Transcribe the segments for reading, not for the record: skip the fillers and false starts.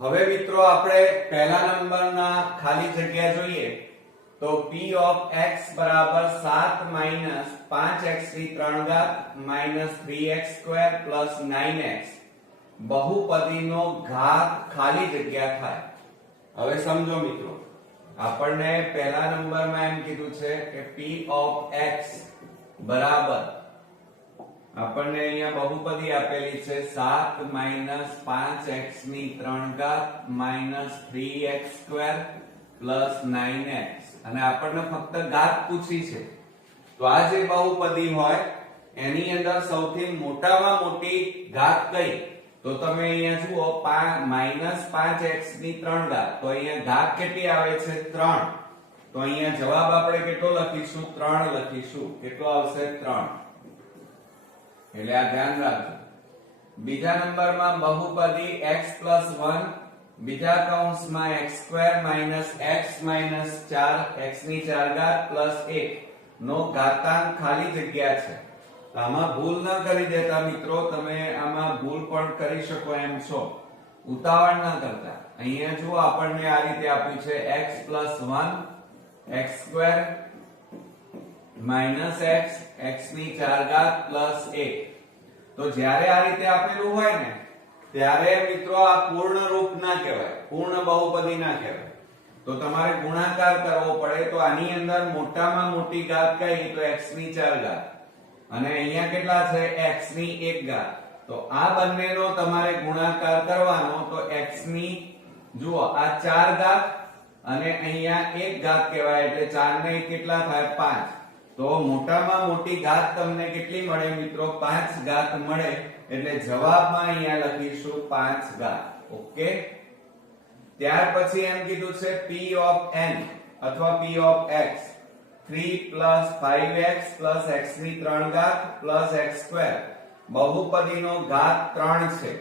હવે મિત્રો આપણે પહેલા નંબરના ખાલી જગ્યા જોઈએ તો p of x બરાબર 7 5x ની 3 ઘાત 3x² 9x બહુપદીનો ઘાત ખાલી જગ્યા થાય। હવે સમજો મિત્રો, આપણને પહેલા નંબરમાં એમ કીધું છે કે p of x બરાબર આપણને અહીંયા બહુપદી આપેલી છે 7 5x ની 3 ઘાત 3x² 9x અને આપણને ફક્ત ઘાત પૂછી છે। તો આ જે બહુપદી હોય એની અંદર સૌથી મોટામાં મોટી ઘાત કઈ? તો તમે અહીંયા જુઓ 5x ની 3 ઘાત, તો અહીંયા ઘાત કેટલી આવે છે? 3। તો અહીંયા જવાબ આપણે કેટલો લખીશું? 3 લખીશું। કેટલો આવશે? 3। એટલે આ ધ્યાન રાખજો। બીજા નંબરમાં બહુપદી x + 1 બીજા કૌંસમાં x² - x - 4 x ની 4 ઘાત + 1 નો ઘાતાંક ખાલી જગ્યા છે। તો આમાં ભૂલ ન કરી દેતા મિત્રો, તમે આમાં ભૂલ પણ કરી શકો એમ છો, ઉતાવળ ન કરતા। અહીંયા જુઓ આપણને આ રીતે આપ્યું છે x + 1 x² - x x ની 4 ઘાત + 1। તો જ્યારે આ રીતે આપેલું હોય ને ત્યારે મિત્રો આ પૂર્ણ રૂપ ના કહેવાય, પૂર્ણ બહુપદી ના કહેવાય। તો તમારે ગુણાકાર કરવો પડે। તો આની અંદર મોટામાં મોટી ઘાત કઈ? તો x ની 4 ઘાત અને અહીંયા કેટલા છે? x ની 1 ઘાત। તો આ બંનેનો તમારે ગુણાકાર કરવાનો। તો x ની જુઓ આ 4 ઘાત અને અહીંયા 1 ઘાત કહેવાય, એટલે 4 ને કેટલા થાય? 5। તો મોટામાં મોટી ઘાત તમને કેટલી મળે મિત્રો? 5 ઘાત મળે। એટલે જવાબમાં અહીંયા લખીશું 5 ઘાત। ઓકે। ત્યાર પછી એમ કીધું છે p of n અથવા p of x 3 + 5x + x ની 3 ઘાત + x² બહુપદીનો ઘાત 3 છે।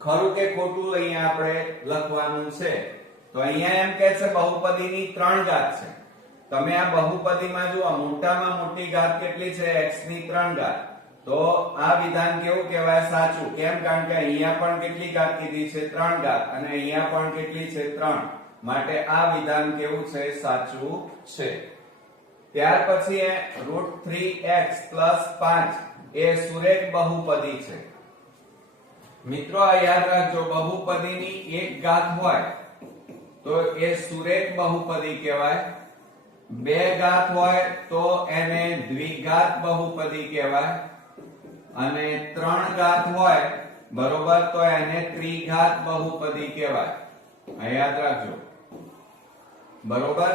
ખરું કે ખોટું અહીંયા આપણે લખવાનું છે। તો અહીંયા એમ કહે છે બહુપદીની 3 ઘાત છે। તમે આ બહુપદીમાં જુઓ મોટામાં મોટી ઘાત કેટલી છે? x ની 3 ઘાત। તો આ વિધાન કેવું કહેવાય? સાચું। કેમ? કારણ કે અહીંયા પણ કેટલી ઘાત કીધી છે? 3 ઘાત અને અહીંયા પણ કેટલી છે? 3। માટે આ વિધાન કેવું છે? સાચું છે। ત્યાર પછી √3x + 5 એ સુરેખ બહુપદી છે। મિત્રો આ યાદ રાખજો, બહુપદીની એક ઘાત હોય તો એ સુરેખ બહુપદી કહેવાય। 2 ઘાત હોય તો એને દ્વિઘાત બહુપદી કહેવાય અને 3 ઘાત હોય બરોબર તો એને ત્રિઘાત બહુપદી કહેવાય। આ યાદ રાખજો બરોબર।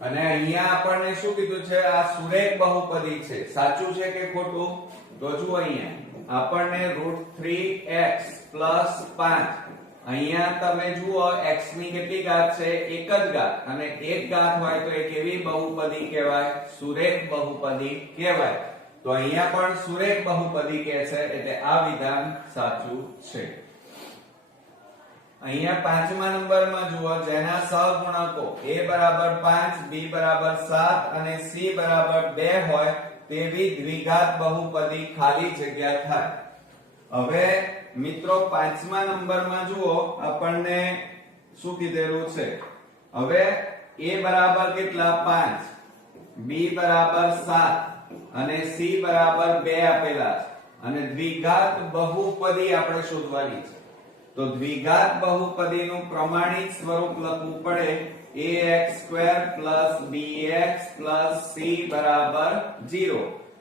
અને અહીંયા આપણને શું કીધું છે? આ સુરેખ બહુપદી છે। સાચું છે કે ખોટું? તો જુઓ અહીંયા આપણને √3x + 5 અહીંયા તમે જુઓ x ની કેટલી ઘાત છે? 1 જ ઘાત અને 1 ઘાત હોય તો એ કેવી બહુપદી કહેવાય? સુરેખ બહુપદી કહેવાય। તો અહીંયા પણ સુરેખ બહુપદી કહે છે, એટલે આ વિધાન સાચું છે। અહીંયા પાંચમા નંબરમાં જુઓ, જેના સહગુણકો a = 5 b = 7 અને c = 2 હોય તેવી દ્વિઘાત બહુપદી ખાલી જગ્યા થાય। હવે મિત્રો પાંચમા નંબરમાં જુઓ આપણને શું કીધેલું છે? હવે a બરાબર કેટલા? 5 b બરાબર 7 અને c બરાબર 2 આપેલા છે અને દ્વિઘાત બહુપદી આપણે શોધવાની છે। તો દ્વિઘાત બહુપદીનું પ્રમાણિત સ્વરૂપ લખવું પડે ax² + bx + c = 0।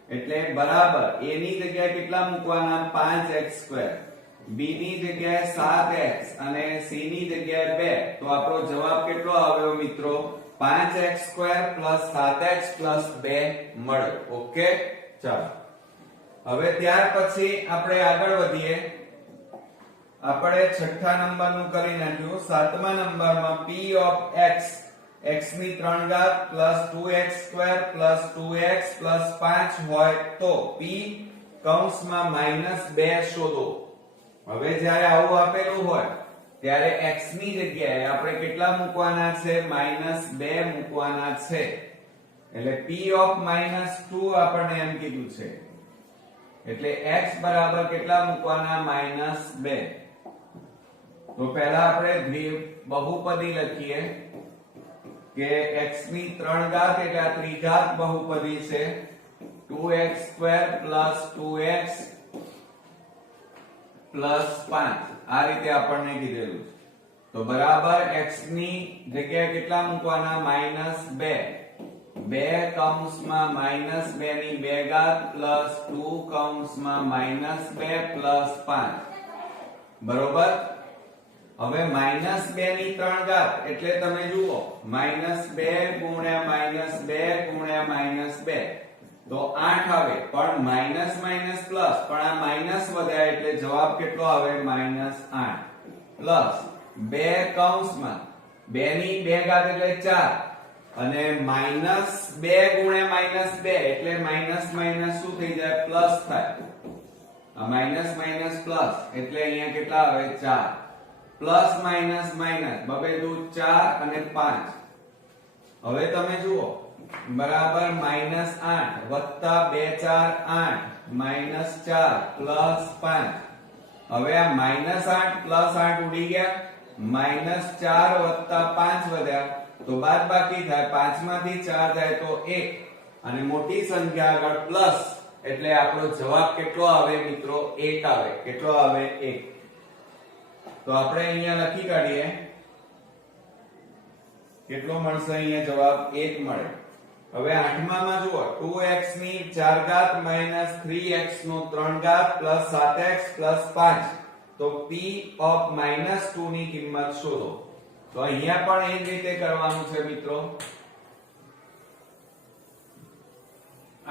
એટલે બરાબર a ની જગ્યાએ કેટલા મૂકવાના? 5x², b ની જગ્યાએ 7x અને c ની જગ્યાએ 2। તો આપણો જવાબ કેટલો આવ્યો મિત્રો? 5x² + 7x + 2 મળે। ઓકે, ચાલો હવે ત્યાર પછી આપણે આગળ વધીએ। આપણે છઠ્ઠા નંબરનું કરી નાખ્યું। સાતમા નંબરમાં p of x x ની 3 ઘાત + 2x² + 2x + 5 હોય તો p કૌંસમાં -2 શોધો। હવે જ્યારે આવું આપેલું હોય ત્યારે x ની જગ્યાએ આપણે કેટલા મૂકવાના છે? -2 મૂકવાના છે। એટલે p of -2 આપણને એમ કીધું છે, એટલે x બરાબર કેટલા મૂકવાના? -2। તો પહેલા આપણે બહુપદી લખીએ કે x ની 3 ઘાત એટલે આ ત્રિઘાત બહુપદી છે 2x² + 2x + 5 આ રીતે આપણને કીધેલું છે તો બરાબર x ની જગ્યાએ કેટલા મૂકવાના -2 2 કૌંસમાં -2 ની 2 ઘાત પ્લસ 2 કૌંસમાં -2 પ્લસ 5 બરોબર હવે -2 ની 3 ઘાત એટલે તમે જુઓ -2 ગુણ્યા -2 ગુણ્યા -2 તો 8 આવે પણ માઈનસ માઈનસ પ્લસ પણ આ માઈનસ વધ્યા એટલે જવાબ કેટલો આવે -8 પ્લસ 2 કૌંસમાં 2 ની 2 ઘાત એટલે 4 અને -2 ગુણ્યા -2 એટલે માઈનસ માઈનસ શું થઈ જાય પ્લસ થાય આ માઈનસ માઈનસ પ્લસ એટલે અહીંયા કેટલા આવે 4 પ્લસ માઈનસ માઈનસ બબે દુ 4 અને 5 હવે તમે જુઓ બરાબર -8 વત્તા 2 4 8 -4 પ્લસ 5 હવે આ -8 પ્લસ 8 ઉડી ગયા -4 વત્તા 5 વધ્યા તો બાદબાકી થાય 5 માંથી 4 જાય તો 1 અને મોટી સંખ્યા આગળ પ્લસ એટલે આપણો જવાબ કેટલો આવે મિત્રો 1 આવે કેટલો આવે 1 તો આપણે અહીંયા લખી કાઢીએ કેટલો મળશે અહીંયા જવાબ 1 મળે હવે 8માં જુઓ 2x ની 4 ઘાત - 3x નો 3 ઘાત + 7x + 5 તો p ઓફ -2 ની કિંમત શોધો તો અહીંયા પણ એ જ રીતે કરવાનું છે મિત્રો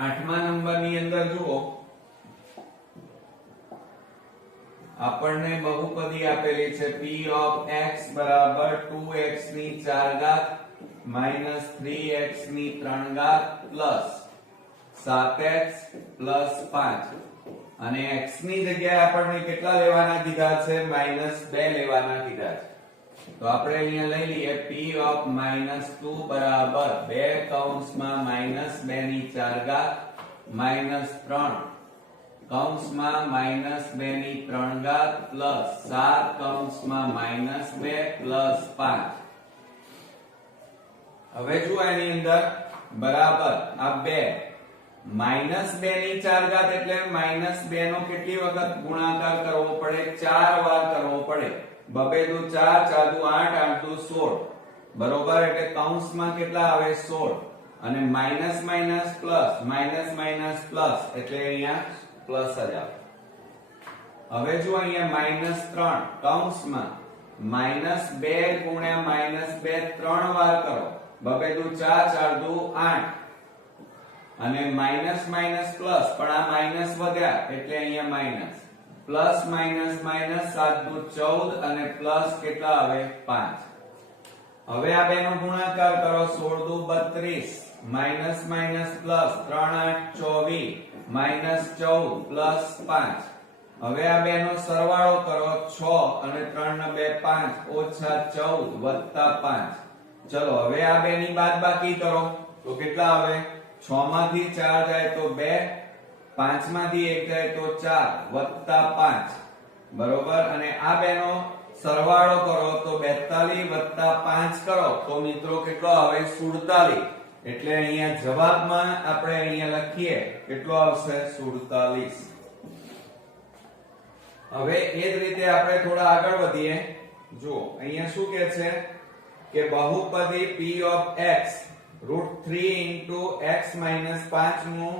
8મા નંબરની અંદર જુઓ આપણને બહુપદી આપેલી છે p ઓફ x બરાબર 2x ની 4 ઘાત -3x ની 3 ઘાત પ્લસ 7x પ્લસ 5 અને x ની જગ્યાએ આપણને કેટલા લેવાના કીધા છે -2 લેવાના કીધા છે તો આપણે અહીંયા લઈ લઈએ p ઓફ -2 બરાબર 2 કૌંસમાં -2 ની 4 ઘાત -3 કૌંસમાં -2 ની 3 ઘાત પ્લસ 7 કૌંસમાં -2 પ્લસ 5 હવે જુઓ એની અંદર બરાબર આ 2 -2 ની 4 ઘાત એટલે -2 નો કેટલી વખત ગુણાકાર કરવો પડે 4 વાર કરવો પડે બબે દુ 4 4 દુ 8 8 દુ 16 બરોબર એટલે કૌંસમાં કેટલા આવે 16 અને minus minus plus minus minus plus એટલે અહીંયા પ્લસ જ આવે હવે જો અહીંયા -3 કૌંસમાં -2 ગુણ્યા -2 3 વાર કરો બબે દુ 4 4 દુ 8 અને માઈનસ માઈનસ પ્લસ પણ આ માઈનસ વધ્યા એટલે અહીંયા માઈનસ પ્લસ માઈનસ માઈનસ 7 દુ 14 અને પ્લસ કેટલા આવે 5 હવે આ બેનો ગુણાકાર કરો 16 દુ 32 minus minus plus 3 8 24 minus 14 plus 5 હવે આ બેનો સરવાળો કરો 6 અને 3 ને 2 5 ઓછા 14 વત્તા 5 ચલો હવે આ બેની બાદબાકી કરો તો કેટલા આવે 6 માંથી 4 જાય તો 2 5 માંથી 1 જાય તો 4 વત્તા 5 બરોબર અને આ બેનો સરવાળો કરો તો 42 વત્તા 5 કરો તો મિત્રો કેટલો આવે 47 એટલે અહીંયા જવાબમાં આપણે અહીંયા લખીએ કેટલો આવશે 47 હવે એ જ રીતે આપણે થોડા આગળ વધીએ જો અહીંયા શું કહે છે કે બહુપદી p of x √3 into x - 5 નું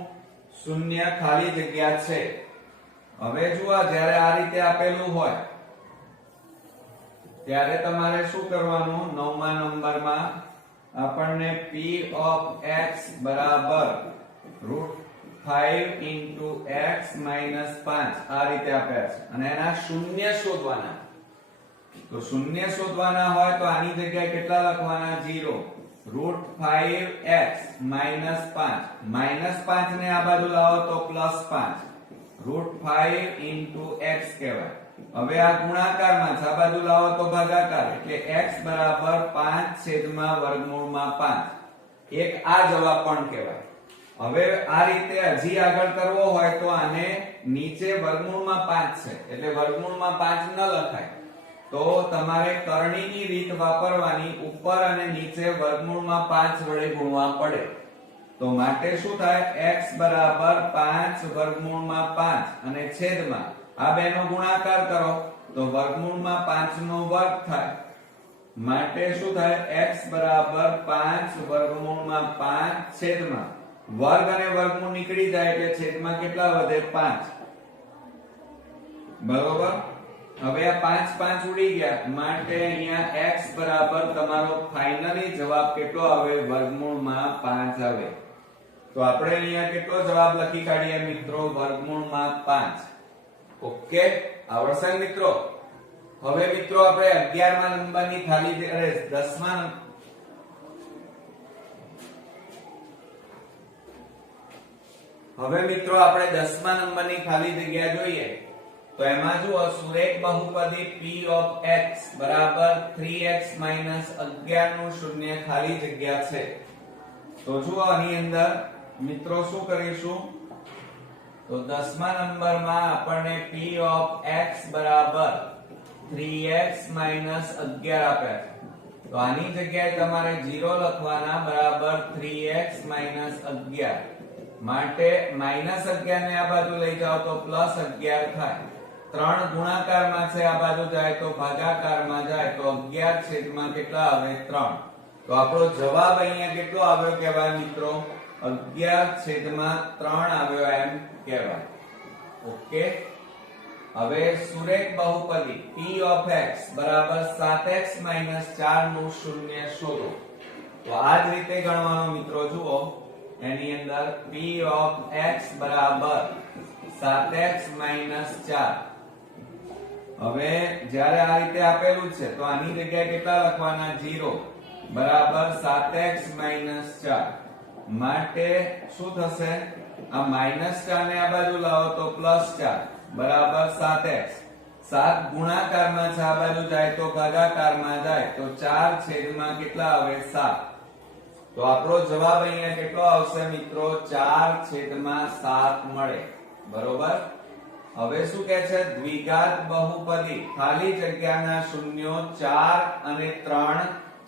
શૂન્ય ખાલી જગ્યા છે હવે જુઓ જ્યારે આ રીતે આપેલું હોય ત્યારે તમારે શું કરવાનું 9મા નંબરમાં આપણને p of x બરાબર √5 into x - 5 આ રીતે આપ્યા છે અને એના શૂન્ય શોધવાના તો શૂન્ય શોધવાના હોય તો આની જગ્યાએ કેટલા લખવાના 0 √5x - 5 -5 ને આ બાજુ લાવો તો +5 √5 into x કહેવાય હવે આ ગુણાકારમાં આ બાજુ લાવો તો ભાગાકાર એટલે x બરાબર 5/વર્ગમૂળમાં 5 એક આ જવાબ પણ કહેવાય હવે આ રીતે હજી આગળ કરવો હોય તો આને નીચે વર્ગમૂળમાં 5 છે એટલે વર્ગમૂળમાં 5 ન લખાય તો તમારે કરણીની રીત વાપરવાની, ઉપર અને નીચે વર્ગમૂળમાં 5 વડે ગુણવા પડે. તો માટે શું થાય, x બરાબર 5 વર્ગમૂળમાં 5 અને છેદમાં આ બેનો ગુણાકાર કરો તો વર્ગમૂળમાં 5 નો વર્ગ થાય. માટે શું થાય, x બરાબર 5 વર્ગમૂળમાં 5 છેદમાં વર્ગ અને વર્ગમૂળ નીકળી જાય એટલે છેદમાં કેટલા વધે, 5. બરોબર. હવે આ 5 5 ઉડી ગયા, માટે અહીંયા x બરાબર તમારો ફાઇનલી જવાબ કેટલો આવે, વર્ગમૂળમાં 5 આવે. તો આપણે અહીંયા કેટલો જવાબ લખી કાઢીએ મિત્રો, વર્ગમૂળમાં 5. ઓકે, આવડશે મિત્રો? હવે મિત્રો આપણે 11મા નંબરની ખાલી 10મા હવે મિત્રો આપણે 10મા નંબરની ખાલી જગ્યા જોઈએ. તો એમાં જુઓ, સુરેખ બહુપદી p of x બરાબર 3x 11 નું શૂન્ય ખાલી જગ્યા છે. તો જુઓ આની અંદર મિત્રો શું કરીશું, તો 10મા નંબરમાં આપણને p of x બરાબર 3x 11 આપ્યા છે. તો આની જગ્યાએ તમારે 0 લખવાના, બરાબર 3x 11. માટે -11 ને આ બાજુ લઈ જાઓ તો +11 થાય. 3 ગુણાકારમાં છે, આ બાજુ જાય તો ભાગાકારમાં જાય તો 11 છેદમાં કેટલા આવે, 3. તો આપણો જવાબ અહીંયા કેટલો આવ્યો કહેવાય મિત્રો, 11 છેદમાં 3 આવ્યો એમ કહેવાય. ઓકે. હવે સુરેખ બહુપદી p of x બરાબર 7x 4 નું શૂન્ય શોધો. તો આ જ રીતે ગણવાનો મિત્રો. જુઓ એની અંદર p of x બરાબર 7x 4. હવે જ્યારે આ રીતે આપેલું છે તો આની જગ્યાએ કેટલા લખવાના, 0 બરાબર 7x 4. માટે શું થશે, આ -4 ને આ બાજુ લાવો તો +4 બરાબર 7x. 7 ગુણાકારમાં છે, આ બાજુ જાય તો ભાગાકારમાં જાય તો 4 છેદમાં કેટલા આવે, 7. તો આપણો જવાબ અહીંયા કેટલો આવશે મિત્રો, 4 છેદમાં 7 મળે. બરોબર. હવે શું કહે છે, દ્વિઘાત બહુપદી ખાલી જગ્યાના શૂન્યો 4 અને 3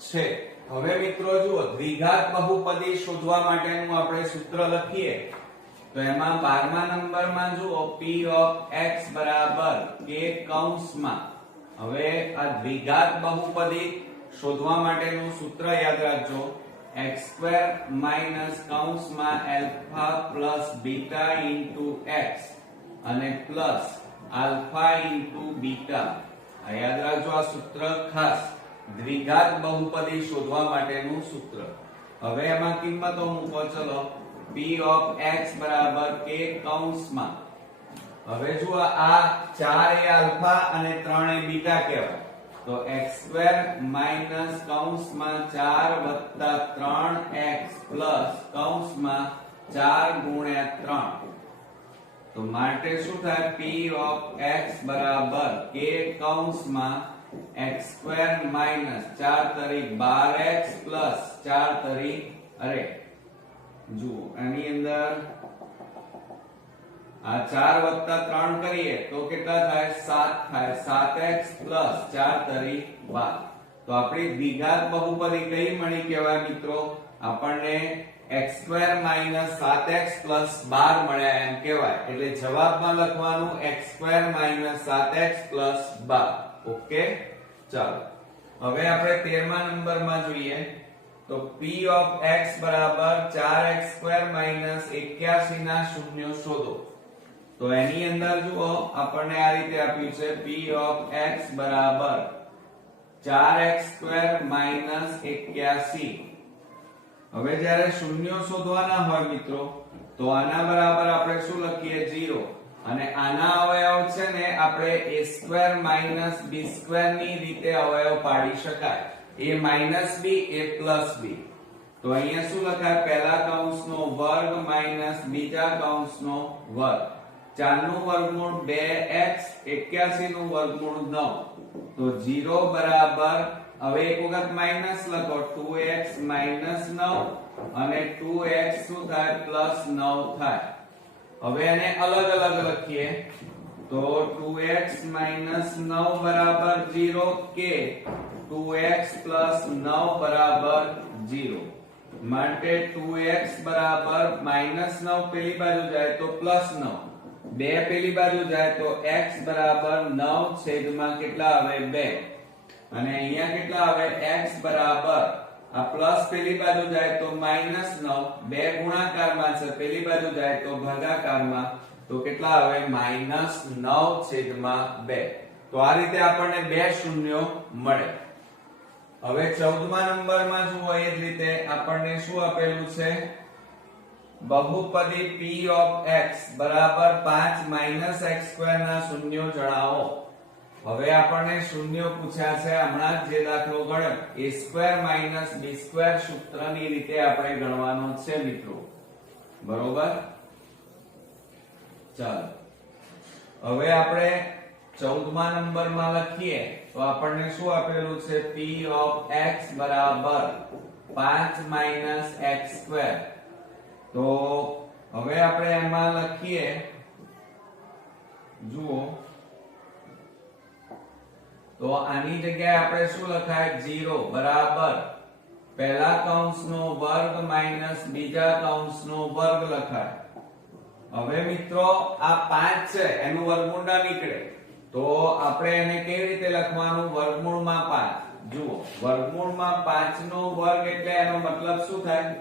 છે. હવે મિત્રો જુઓ, દ્વિઘાત બહુપદી શોધવા માટેનું આપણે સૂત્ર લખીએ. તો એમાં 12મા નંબરમાં જુઓ, p of x બરાબર k કૌંસમાં. હવે આ દ્વિઘાત બહુપદી શોધવા માટેનું સૂત્ર યાદ રાખજો, x² કૌંસમાં alpha plus beta into x અને પ્લસ આલ્ફા ઇન્ટુ બીટા. આ યાદ રાખજો, આ સૂત્ર ખાસ દ્વિઘાત બહુપદી શોધવા માટેનું સૂત્ર. હવે એમાં કિંમતો મૂકો. ચલો, p of x બરાબર k કૌંસમાં. હવે જુઓ, આ 4 એ આલ્ફા અને 3 એ બીટા કહેવાય. તો x² કૌંસમાં 4 વત્તા 3x પ્લસ કૌંસમાં 4 ગુણ્યા 3. તો માટે શું થાય, p of x બરાબર k કૌંસમાં x² 4 તરી 12x પ્લસ 4 તરી જુઓ એની અંદર આ 4 વત્તા 3 કરીએ તો કેટલા થાય, 7 થાય. 7x પ્લસ 4 તરી 12. તો આપણી દ્વિઘાત બહુપદી કઈ મળી કહેવાય મિત્રો, આપણને x² 7x પ્લસ 12 મળ્યા એમ કહેવાય. એટલે જવાબમાં લખવાનું x² 7x પ્લસ 12. ઓકે. ચાલો હવે આપણે 13મા નંબરમાં જોઈએ. તો p of x બરાબર 4x² 81 ના શૂન્યો શોધો. તો એની અંદર જુઓ, આપણને આ રીતે આપ્યું છે, p of x બરાબર 4x² 81. હવે જ્યારે શૂન્યો શોધવાના હોય મિત્રો, તો આના બરાબર આપણે શું લખીએ, 0. અને આના અવયવ છે ને આપણે a² b² ની રીતે અવયવ પાડી શકાય. a minus b a plus b. તો અહીંયા શું લખાય, પહેલા કૌંસનો વર્ગ માઈનસ બીજા કૌંસનો વર્ગ. 4 નું વર્ગમૂળ 2x, 81 નું વર્ગમૂળ 9. તો 0 બરાબર, હવે એક વખત માઈનસ લખો, 2x માઈનસ 9 અને 2x શું થાય, પ્લસ 9 થાય. હવે એને અલગ અલગ લખીએ. તો 2x minus 9 બરાબર 0 કે 2x plus 9 બરાબર 0 માટે 2x બરાબર -9 પેલી બાજુ જાય તો +9 2 પેલી બાજુ જાય તો x બરાબર 9 છેદમાં કેટલા આવે 2 અને અહીંયા કેટલા આવે x બરાબર આ પ્લસ પેલી બાજુ જાય તો -9 2 ગુણાકારમાં છે પેલી બાજુ જાય તો ભાગાકારમાં તો કેટલા આવે -9 છેદમાં 2 તો આ રીતે આપણને બે શૂન્યો મળે હવે 14મા નંબરમાં જુઓ એ જ રીતે આપણને શું આપેલું છે બહુપદી p of x બરાબર 5 x² ના શૂન્યો જણાવો હવે આપણને શૂન્યો પૂછ્યા છે હમણાં જે દાખલો ગણ્યો a² b² સૂત્રની રીતે આપણે ગણવાનો છે મિત્રો બરોબર ચાલો હવે આપણે 14મા નંબરમાં લખીએ તો આપણને શું આપેલું છે p of x બરાબર 5 x² તો હવે આપણે એમાં લખીએ જુઓ તો આની જગ્યાએ આપણે શું લખાય 0 બરાબર પહેલા કૌંસનો વર્ગ માઈનસ બીજા કૌંસનો વર્ગ લખાય હવે મિત્રો આ 5 છે એનું વર્ગમૂળ ના નીકળે તો આપણે એને કેવી રીતે લખવાનું વર્ગમૂળમાં 5 જુઓ વર્ગમૂળમાં 5 નો વર્ગ એટલે એનો મતલબ શું થાય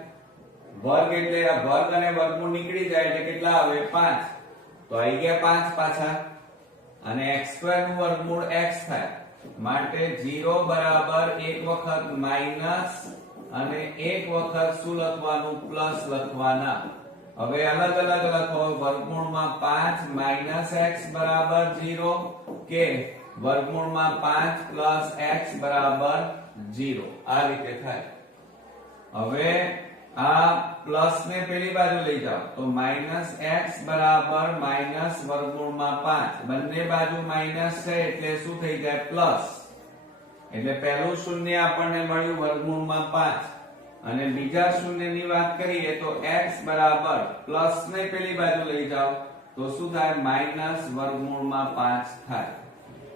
વર્ગ એટલે આ વર્ગ અને વર્ગમૂળ નીકળી જાય એટલે કેટલા આવે 5 તો આવી ગયા 5 પાછા અને x² નું વર્ગમૂળ x થાય માટે 0 બરાબર એક વખત માઈનસ અને એક વખત શું લખવાનું પ્લસ લખવાના હવે અલગ અલગ લખો વર્ગમૂળમાં 5 x બરાબર 0 કે વર્ગમૂળમાં 5 x બરાબર 0 આ રીતે થાય હવે આ પ્લસ ને પેલી બાજુ લઈ જાઓ તો x બરાબર માઈનસ વર્ગમૂળમાં 5 બંને બાજુ માઈનસ છે એટલે શું થઈ જાય પ્લસ એટલે પહેલું શૂન્ય આપણને મળ્યું વર્ગમૂળમાં 5 અને બીજા શૂન્યની વાત કરીએ તો x બરાબર પ્લસ ને પેલી બાજુ લઈ જાઓ તો શું થાય માઈનસ વર્ગમૂળમાં 5 થાય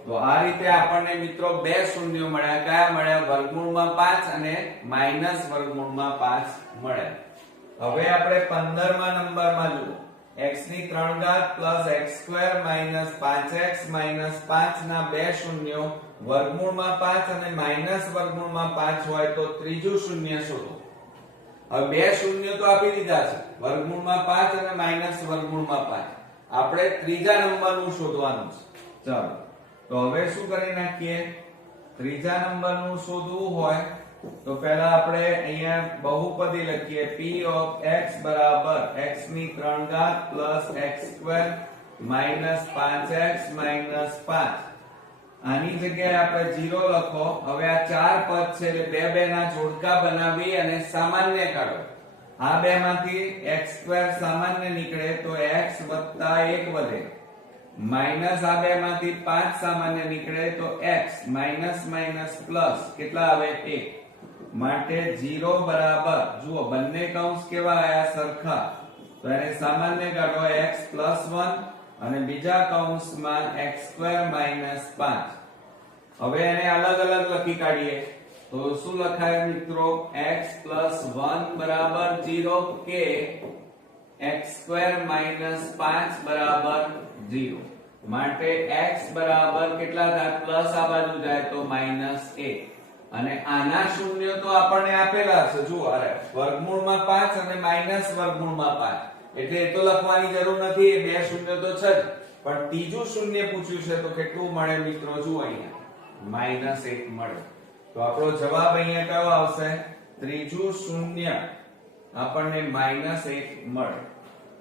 તો આ રીતે આપણને મિત્રો બે શૂન્યો મળ્યા કયા મળ્યા વર્ગમૂળમાં 5 અને માઈનસ વર્ગમૂળમાં 5 મળ્યા હવે આપણે 15મા નંબરમાં જુઓ x ની 3 ઘાત x² 5x 5 ના બે શૂન્યો વર્ગમૂળમાં 5 અને માઈનસ વર્ગમૂળમાં 5 હોય તો ત્રીજું શૂન્ય શોધો હવે બે શૂન્ય તો આપી દીધા છે વર્ગમૂળમાં 5 અને માઈનસ વર્ગમૂળમાં 5 આપણે ત્રીજા નંબરનું શોધવાનું છે ચાલો તો હવે શું કરી નાખીએ ત્રીજા નંબરનું શોધવું હોય તો પહેલા આપણે અહીંયા બહુપદી લખીએ p of x બરાબર x ની 3 ઘાત x² 5x 5 આની જગ્યાએ આપણે 0 લખો હવે આ ચાર પદ છે એટલે બે બે ના જોડકા બનાવી અને સામાન્ય કાઢો આ બે માંથી x² સામાન્ય નીકળે તો x + 1 વધે માઈનસ આ બે માંથી 5 સામાન્ય નીકળે તો x માઈનસ માઈનસ પ્લસ કેટલા આવે 1 માટે 0 બરાબર જુઓ બંને કૌંસ કેવા આયા સરખા તો એને સામાન્ય કાઢો x + 1 અને બીજા કૌંસમાં x² - 5 હવે એને અલગ અલગ લખી કાઢીએ તો શું લખાય મિત્રો x + 1 બરાબર 0 કે x² - 5 બરાબર 0 માટે x બરાબર કેટલા થાય પ્લસ આ બાજુ જાય તો -1 અને આના શૂન્ય તો આપણને આપેલા છે જુઓ અરે વર્ગમૂળમાં 5 અને માઈનસ વર્ગમૂળમાં 5 એટલે એ તો લખવાની જરૂર નથી એ બે શૂન્ય તો છે જ પણ ત્રીજું શૂન્ય પૂછ્યું છે તો કેટલું મળે મિત્રો જુઓ અહીંયા -1 મળે તો આપણો જવાબ અહીંયા કયો આવશે ત્રીજું શૂન્ય આપણને -1 મળે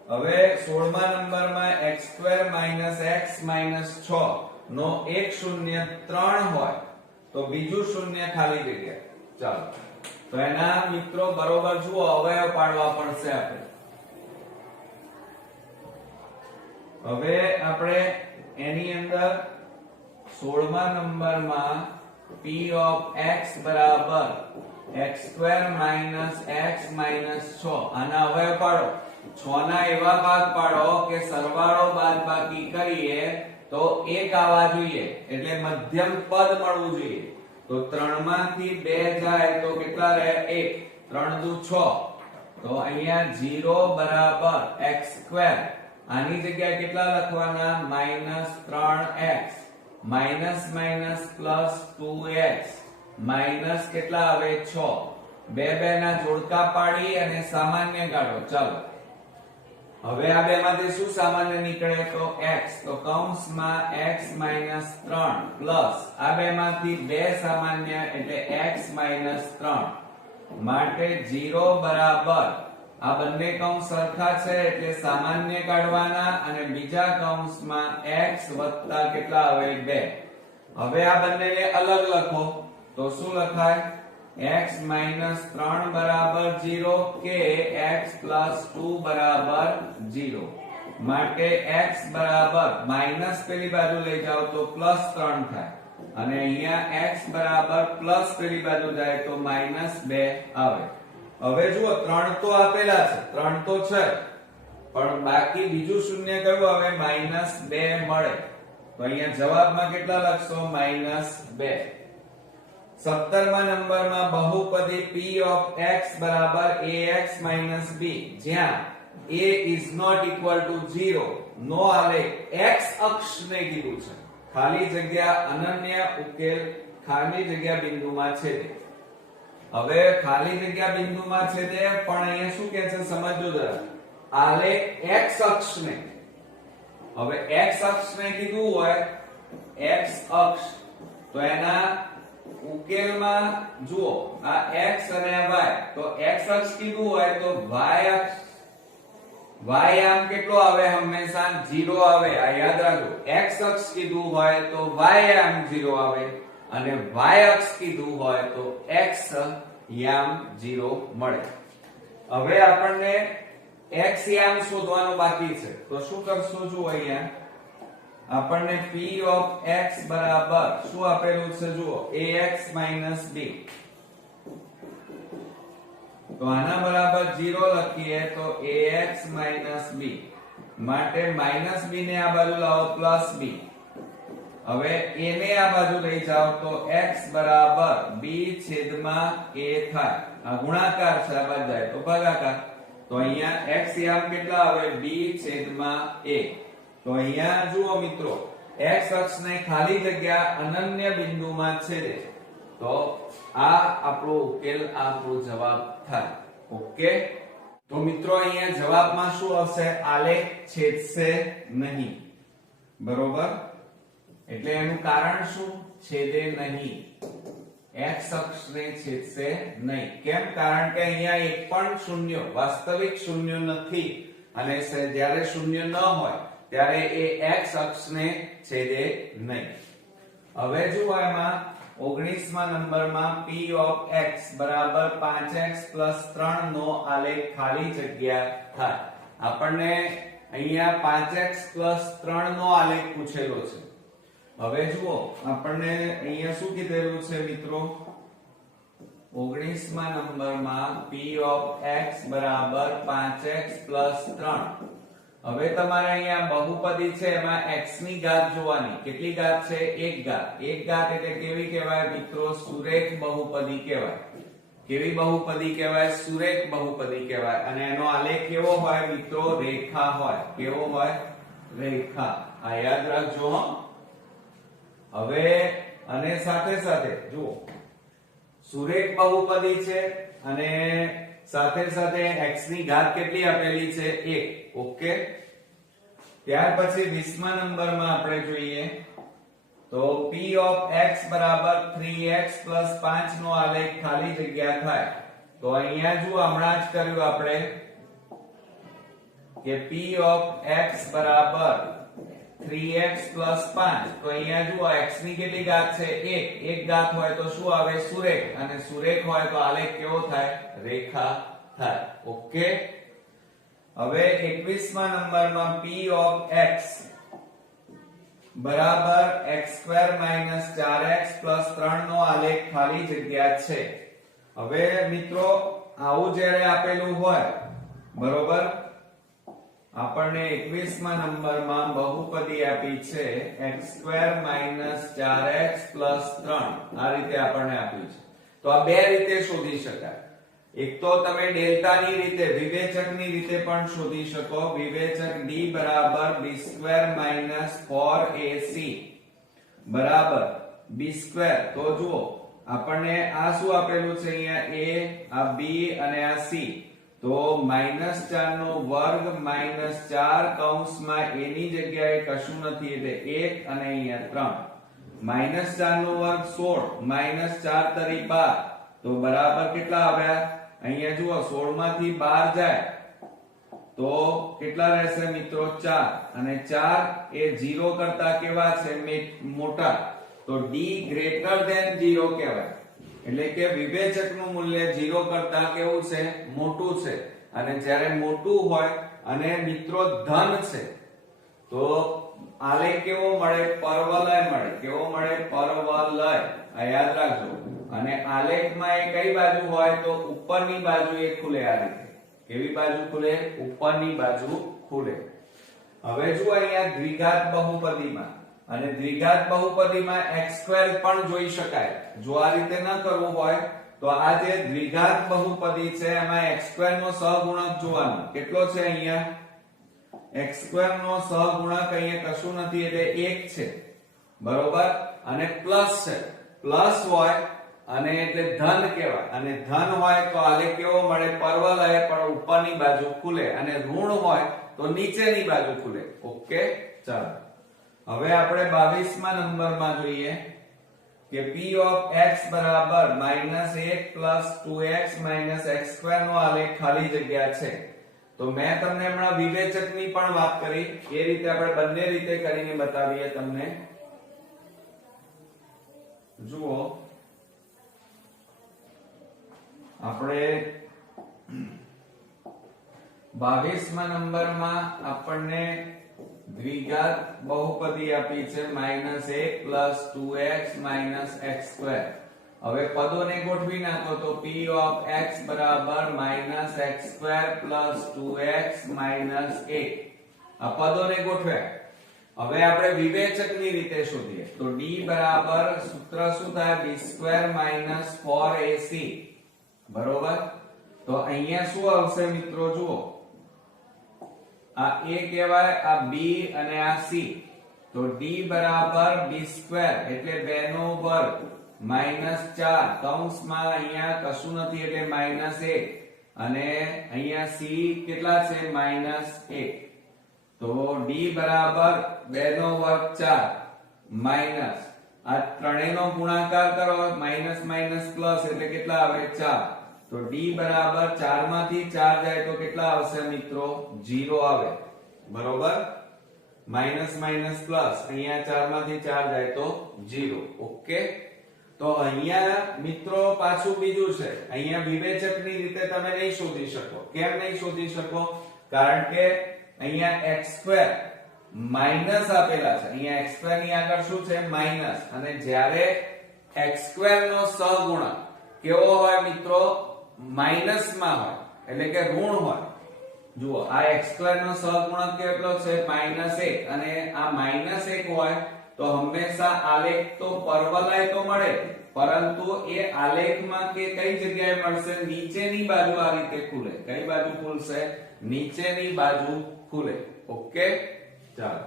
હવે 16મા નંબરમાં x² - x - 6 નો એક શૂન્ય 3 હોય તો બીજું શૂન્ય ખાલી જગ્યા ચાલો તો એના મિત્રો બરોબર જુઓ અવયવ પાડવા પડશે આપણે હવે આપણે એની અંદર 16મા નંબરમાં p of x બરાબર x² - x - 6 આના અવયવ પાડો 6 ના એવા ભાગ પાડો કે સરવાળો બાદબાકી કરીએ તો 1 આવવા જોઈએ, એટલે મધ્યમ પદ મળવું જોઈએ. તો 3 માંથી 2 જાય તો કેટલા રહે? 1. 3 દુ 6. તો અહીંયા 0 બરાબર x². આની જગ્યાએ કેટલા લખવાના? -3x minus minus plus 2x minus કેટલા આવે? 6. બે ના જોડકા પાડી અને સામાન્ય કાઢો. ચાલો હવે આ બે માંથી શું સામાન્ય નીકળે? તો x. તો કૌંસમાં x - 3 પ્લસ આ બે માંથી 2 સામાન્ય એટલે x - 3 માટે 0 બરાબર આ બંને કૌંસ સરખા છે એટલે સામાન્ય કાઢવાના અને બીજા કૌંસમાં x વત્તા કેટલા આવે? 2. હવે આ બંનેને અલગ લખો તો શું લખાય? x - 3 બરાબર 0 કે x + 2 બરાબર 0. માટે x બરાબર માઈનસ પેલી બાજુ લઈ જાઓ તો +3 થાય અને અહીંયા x બરાબર પ્લસ પેલી બાજુ જાય તો -2 આવે. હવે જુઓ 3 તો આપેલા છે, 3 તો છે, પણ બાકી બીજું શૂન્ય કયું આવે? -2 મળે. તો અહીંયા જવાબમાં કેટલા લખશો? -2. 17મા નંબરમાં બહુપદી p of x બરાબર ax - b જ્યાં a is not equal to 0 નો આલેખ x અક્ષને કીધું છે. ખાલી જગ્યા અનન્ય ઉકેલ ખાલી જગ્યા બિંદુમાં છેદે. હવે ખાલી જગ્યા બિંદુમાં છેદે પણ અહીંયા શું કહે છે સમજજો જરા. આલેખ x અક્ષને, હવે x અક્ષને કીધું હોય x અક્ષ તો એના ઉકેલમાં જુઓ આ x અને y. તો x અક્ષ કીધું હોય તો y અક્ષ y આમ કેટલો આવે? હંમેશા 0 આવે. આ યાદ રાખો. x અક્ષ કીધું હોય તો y આમ 0 આવે અને y અક્ષ કીધું હોય તો x યામ 0 મળે. હવે આપણને x યામ શોધવાનું બાકી છે તો શું કરશું? જુઓ અહીંયા આપણને p of x બરાબર શું આપેલું છે? જુઓ ax - b. તો આના બરાબર 0 લખીએ તો ax - b માટે -b ને આ બાજુ લાવો +b. હવે a ને આ બાજુ લઈ જાઓ તો x બરાબર b છેદમાં a થાય. આ ગુણાકાર છે, આ બાજુ જાય તો ભાગાકાર. તો અહીંયા x યામ કેટલા આવે? b છેદમાં a. તો અહીંયા જુઓ મિત્રો x અક્ષને ખાલી જગ્યા અનન્ય બિંદુમાં છેદે તો આ આપણો ઉકેલ, આપણો જવાબ થાય. ઓકે. તો મિત્રો અહીંયા જવાબમાં શું હશે? આલેખ છેદશે નહીં. બરોબર. એટલે એનું કારણ શું? છેદે નહીં. x અક્ષને છેદશે નહીં. કેમ? કારણ કે અહીંયા એક પણ શૂન્ય, વાસ્તવિક શૂન્ય નથી અને જ્યારે શૂન્ય ન હોય ત્યારે એ x અક્ષને છેદે નહીં. હવે જુઓ એમાં 19મા નંબરમાં p of x બરાબર 5x + 3 નો આલેખ ખાલી જગ્યા થાય. આપણને અહીંયા 5x + 3 નો આલેખ પૂછેલો છે. હવે જુઓ આપણને અહીંયા શું કીધેલું છે મિત્રો? 19મા નંબરમાં p of x બરાબર 5x + 3. હવે તમારે અહીંયા બહુપદી છે એમાં x ની ઘાત જોવાની. કેટલી ઘાત છે? 1 ઘાત. 1 ઘાત એટલે કેવી કહેવાય મિત્રો? સુરેખ બહુપદી કહેવાય. કેવી બહુપદી કહેવાય? સુરેખ બહુપદી કહેવાય. અને એનો આલેખ કેવો હોય મિત્રો? રેખા હોય. કેવો હોય? રેખા. આ યાદ રાખજો. હવે અને સાથે સાથે જુઓ સુરેખ બહુપદી છે અને સાથે સાથે x ની ઘાત કેટલી આપેલી છે? 1. ઓકે. ત્યાર પછી 20મા નંબરમાં આપણે જોઈએ તો p of x બરાબર 3x + 5 નો આલેખ ખાલી જગ્યા થાય. તો અહીંયા જુઓ હમણાં જ કર્યું આપણે કે p of x બરાબર 3x + 5. તો અહીંયા જુઓ x ની કેટલી ઘાત છે? 1. 1 ઘાત હોય તો શું આવે? સુરેખ. અને સુરેખ હોય તો આલેખ કેવો થાય? રેખા થાય. ઓકે. હવે 21મા નંબરમાં p of x બરાબર x² - 4x + 3 નો આલેખ ખાલી જગ્યા છે. હવે મિત્રો આવું જ્યારે આપેલું હોય બરોબર આપણને 21મા નંબરમાં બહુપદી આપી છે x² - 4x + 3 આ રીતે આપણને આપ્યું છે. તો આ બે રીતે શોધી શકાય. એક તો તમે ડેલ્ટાની રીતે વિવેચકની રીતે પણ શોધી શકો. વિવેચક d બરાબર b² - 4ac બરાબર b². તો જુઓ આપણને આ શું આપેલું છે અહીંયા a, આ b અને આ c. તો -4 નો વર્ગ -4 કૌંસમાં a ની જગ્યાએ કશું નથી એટલે 1 અને અહીંયા 3. -4 નો વર્ગ 16 -4 તરી 12. તો બરાબર કેટલા આવ્યા? અહીંયા જુઓ 16 માંથી 12 જાય તો કેટલા રહેશે મિત્રો? 4. અને 4 એ 0 કરતા કેવા છે? મોટા. તો d > 0 કહેવાય. એટલે કે વિવેચકનું મૂલ્ય 0 કરતા કેવું છે? મોટું છે. અને જ્યારે મોટું હોય અને મિત્રો ધન છે તો આલેખ કેવો મળે? પરવલય મળે. કેવો મળે? પરવલય. આ યાદ રાખજો. અને આલેખમાં એ કઈ બાજુ હોય? તો ઉપરની બાજુ એ ખુલે. આ રીતે કેવી બાજુ ખુલે? ઉપરની બાજુ ખુલે. હવે જુઓ અહીંયા દ્વિઘાત બહુપદીમાં અને દ્વિઘાત બહુપદીમાં x² પણ જોઈ શકાય. જો આ રીતે ન કરવું હોય તો આ જે દ્વિઘાત બહુપદી છે એમાં x² નો સહગુણક જોવાનો. કેટલો છે અહીંયા? x² નો સહગુણક અહીંયા કશું નથી એટલે 1 છે. બરોબર. અને પ્લસ છે. પ્લસ હોય અને એટલે ધન કહેવાય. અને ધન હોય તો આલેખ કેવો મળે? પરવલય, પણ ઉપરની બાજુ ખુલે. અને ઋણ હોય તો નીચેની બાજુ ખુલે. ઓકે, ચાલો હવે આપણે 22મા નંબરમાં જોઈએ કે p of x બરાબર -1 + 2x - x² નો આલેખ ખાલી જગ્યા છે. તો મેં તમને હમણાં વિવેચકની પણ વાત કરી એ રીતે આપણે બંને રીતે કરીને બતાવીએ તમને. જુઓ આપણે 22મા નંબરમાં આપણને દ્વિઘાત બહુપદી આપી છે -1 + 2x - x². હવે પદોને ગોઠવી નાખો તો p of x બરાબર -x² + 2x - 1. આ પદોને ગોઠવ્યા. હવે આપણે વિવેચકની રીતે શોધીએ તો d બરાબર સૂત્ર શું થાય? b² - 4ac. બરોબર. તો અહીંયા શું આવશે મિત્રો? જુઓ આ a કહેવાય, આ b અને આ c. તો d બરાબર b² એટલે 2 નો વર્ગ -4 કૌંસમાં અહીંયા કશું નથી એટલે -1. અને અહીંયા c કેટલા છે? -1. તો d બરાબર 2 નો વર્ગ 4 માઈનસ આ ત્રણેયનો ગુણાકાર કરો માઈનસ પ્લસ એટલે કેટલા આવે? 4. તો d બરાબર 4 માંથી 4 જાય તો કેટલા આવશે મિત્રો? 0 આવે. બરોબર. માઈનસ પ્લસ અહીંયા 4 માંથી 4 જાય તો 0. ઓકે. તો અહીંયા મિત્રો પાછું બીજું છે. અહીંયા વિવેચકની રીતે તમે નહીં શોધી શકો. કેમ નહીં શોધી શકો? કારણ કે અહીંયા x² માઈનસ આપેલા છે. અહીંયા x² ની આગળ શું છે? માઈનસ. અને જ્યારે x² નો સહગુણક કેવો હોય મિત્રો? માઈનસ માં હોય એટલે કે ઋણ હોય. જુઓ આ x² નો સહગુણક કેટલો છે? -1. અને આ -1 હોય તો હંમેશા આલેખ તો પરવલય તો મળે, પરંતુ એ આલેખમાં કે કઈ જગ્યાએ મળશે? નીચેની બાજુ આ રીતે ખુલે. કઈ બાજુ ખુલશે? નીચેની બાજુ ખુલે. ઓકે, ચાલો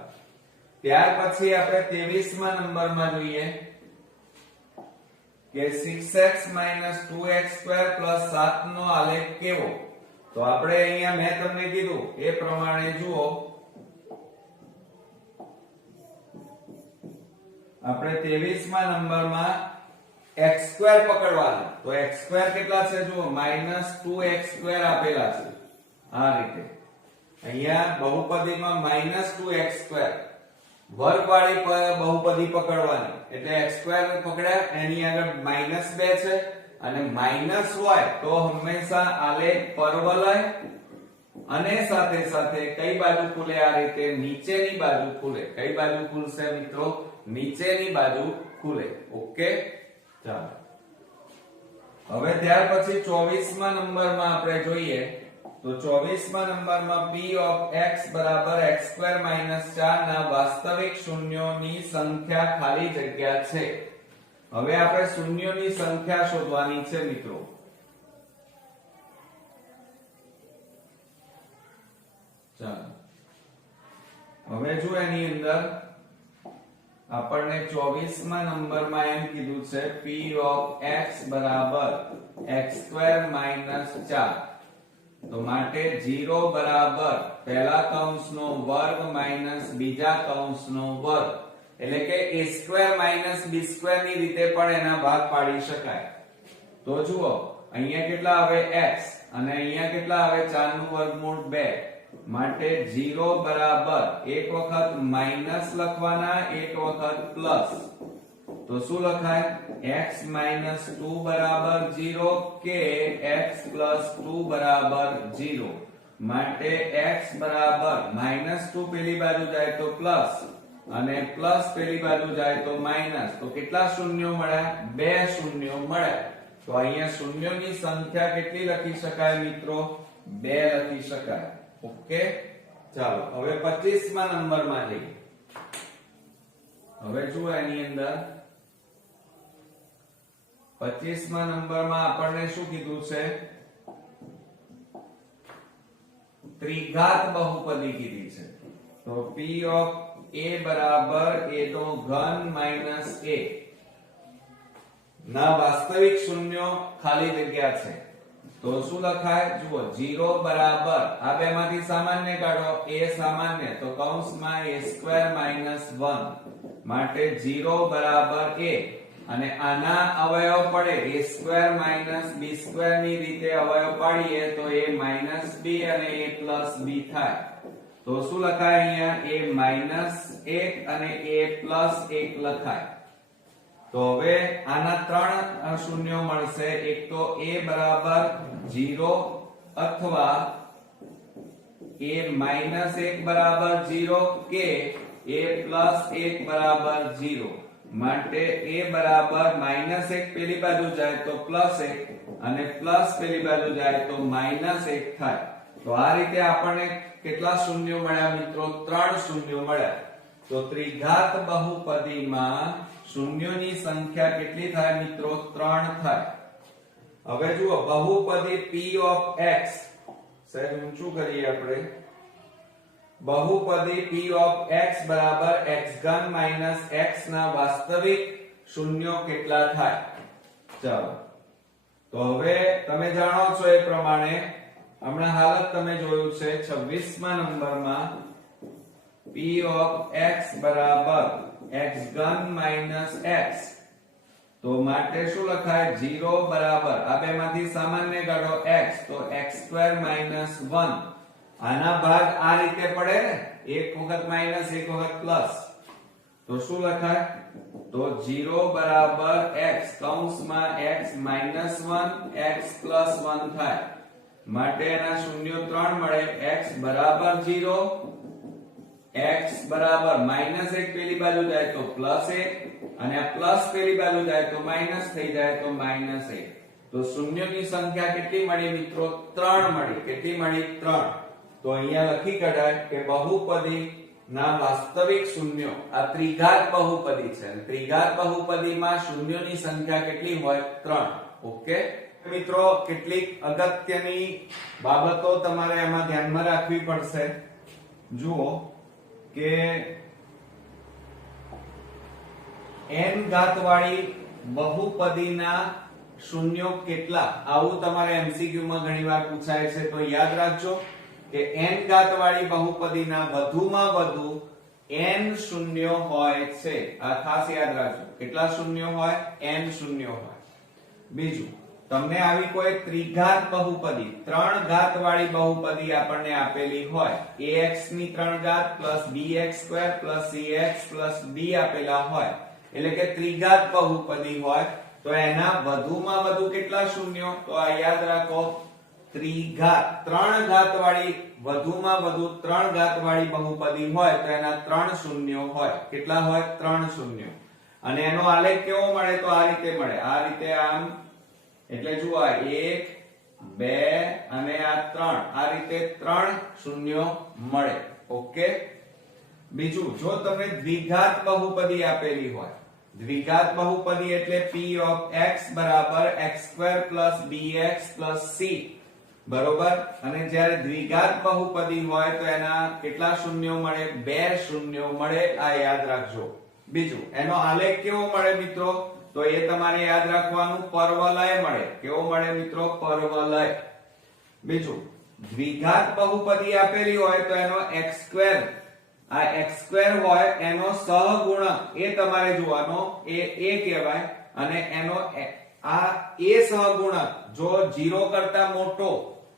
ત્યાર પછી આપણે 23મા નંબરમાં જોઈએ કે 6x - 2x² + 7 નો આલેખ કેવો? તો આપણે અહીંયા મેં તમને કીધું એ પ્રમાણે જુઓ આપણે 23મા નંબરમાં x² પકડવાનો. તો x² કેટલા છે? જુઓ -2x² આપેલા છે. આ રીતે અહીંયા બહુપદીમાં -2x² વર્ગવાળી બહુપદી પકડવાની. એટલે x² પકડ્યા, એની આગળ -2 છે અને માઈનસ હોય તો હંમેશા આલેખ પરવલય અને સાથે સાથે કઈ બાજુ ખુલે? આ રીતે નીચેની બાજુ ખુલે. કઈ બાજુ ખુલશે મિત્રો? નીચેની બાજુ ખુલે. ઓકે, ચાલો હવે ત્યાર પછી 24મા નંબરમાં આપણે જોઈએ તો 24મા નંબરમાં p of x બરાબર x² - 4 ના વાસ્તવિક શૂન્યોની સંખ્યા ખાલી જગ્યા છે. હવે આપણે શૂન્યોની સંખ્યા શોધવાની છે મિત્રો. ચાલો હવે જો એની અંદર આપણને 24મા નંબરમાં એમ કીધું છે p of x બરાબર x² - 4. તો માટે 0 બરાબર પહેલા કૌંસનો વર્ગ માઈનસ બીજા કૌંસનો વર્ગ, એટલે કે a² - b² ની રીતે પણ એના ભાગ પાડી શકાય. તો જુઓ અહીંયા કેટલા આવે x અને અહીંયા કેટલા આવે 4 નું વર્ગમૂળ 2. માટે 0 બરાબર એક વખત માઈનસ લખવાના, એક વખત પ્લસ. તો શું લખાય? x - 2 બરાબર 0 કે x + 2 બરાબર 0. માટે x બરાબર -2 પેલી બાજુ જાય તો પ્લસ અને પ્લસ પેલી બાજુ જાય તો માઈનસ. તો કેટલા શૂન્યો મળ્યા? 2 શૂન્યો મળ્યા. તો અહીંયા શૂન્યોની સંખ્યા કેટલી લખી શકાય મિત્રો? 2 લખી શકાય. ઓકે, ચાલો હવે 25મા નંબરમાં જઈએ. હવે જુઓ એની અંદર 25મા નંબરમાં આપણને શું કીધું છે? ત્રિઘાત બહુપદી કીધી છે. તો p of a બરાબર a નો ઘન માઈનસ a ના વાસ્તવિક શૂન્યો ખાલી જગ્યા છે. તો શું લખાય? જુઓ 0 બરાબર આ બેમાંથી સામાન્ય કાઢો, a સામાન્ય, તો કૌંસમાં a² - 1. માટે 0 બરાબર a અને આના અવયવ પડે a² - b² ની રીતે અવયવ પાડીએ તો a - b અને a + b થાય. તો શું લખાય અહીંયા? a - 1 અને a + 1 લખાય. તો હવે આના ત્રણ શૂન્યો મળશે. એક તો a બરાબર 0 અથવા a - 1 બરાબર 0 કે a + 1 બરાબર 0. માટે a બરાબર -1 પેલી બાજુ જાય તો +1 અને પ્લસ પેલી બાજુ જાય તો -1 થાય. તો આ રીતે આપણને કેટલા શૂન્યો મળ્યા મિત્રો? 3 શૂન્યો મળ્યા. તો ત્રિઘાત બહુપદીમાં શૂન્યોની સંખ્યા કેટલી થાય મિત્રો? 3 થાય. હવે જુઓ બહુપદી p of x, સહેજ ઊંચું કરીએ આપણે. બહુપદી p of x બરાબર x³ - x ના વાસ્તવિક શૂન્યો કેટલા થાય? ચાલો તો હવે તમે જાણો છો એ પ્રમાણે હમણાં હાલત તમે જોયું છે 26મા નંબરમાં p of x બરાબર x³ - x. તો માટે શું લખાય? 0 બરાબર આ બેમાંથી સામાન્ય કાઢો x, તો x² - 1. આના ભાગ આ રીતે પડે ને, એક વખત માઈનસ એક વખત પ્લસ. તો શું લખાય? તો 0 બરાબર x કૌંસમાં x - 1 x + 1 થાય. માટે એના શૂન્યો 3 મળે. x બરાબર 0, x બરાબર -1 પેલી બાજુ જાય તો +1 અને આ પ્લસ પેલી બાજુ જાય તો માઈનસ થઈ જાય તો -1. તો શૂન્યોની સંખ્યા કેટલી મળી મિત્રો? 3 મળી. કેટલી મળી? 3. તો અહીંયા લખી કઢાય કે બહુપદી ના વાસ્તવિક શૂન્યો, આ ત્રિઘાત બહુપદી છે. ત્રિઘાત બહુપદીમાં શૂન્યોની સંખ્યા કેટલી હોય? 3. ઓકે મિત્રો, કેટલીક અગત્યની બાબતો તમારે એમાં ધ્યાનમાં રાખવી પડશે. જુઓ કે n ઘાત વાળી બહુપદીના શૂન્યો કેટલા, આવું તમારે MCQ માં ઘણીવાર પૂછાય છે. તો યાદ રાખજો કે n ઘાત વાળી બહુપદીના વધુમાં વધુ n શૂન્યો હોય છે. આ ખાસ યાદ રાખજો. કેટલા શૂન્યો હોય? n શૂન્યો હોય. બીજું, તમને આવી કોઈ ત્રિઘાત બહુપદી, 3 ઘાત વાળી બહુપદી આપણને આપેલી હોય, ax ની 3 ઘાત bx² cx d આપેલા હોય, એટલે કે ત્રિઘાત બહુપદી હોય, તો એના વધુમાં વધુ કેટલા શૂન્યો? તો આ યાદ રાખો, ત્રિઘાત 3 ઘાત વાળી, વધુમાં વધુ 3 ઘાત વાળી બહુપદી હોય તો એના 3 શૂન્યો હોય. કેટલા હોય? 3 શૂન્યો. અને એનો આલેખ કેવો મળે? તો આ રીતે મળે. આ રીતે આમ, એટલે જુઓ 1 2 અને આ 3, આ રીતે 3 શૂન્યો મળે. ઓકે. બીજું, જો તમને દ્વિઘાત બહુપદી આપેલી હોય, દ્વિઘાત બહુપદી એટલે p of x બરાબર x2 bx c, બરોબર. અને જ્યારે દ્વિઘાત બહુપદી હોય તો એના કેટલા શૂન્યો મળે? 2 શૂન્યો મળે. આ યાદ રાખજો. બીજું, એનો આલેખ કેવો મળે મિત્રો? તો એ તમારે યાદ રાખવાનું, પરવલય મળે. કેવો મળે મિત્રો? પરવલય. બીજું, દ્વિઘાત બહુપદી આપેલી હોય તો એનો x2, આ x2 હોય એનો સહગુણક એ તમારે જોવાનો, એ કહેવાય. અને એનો આ એ સહગુણક જો 0 કરતા મોટો,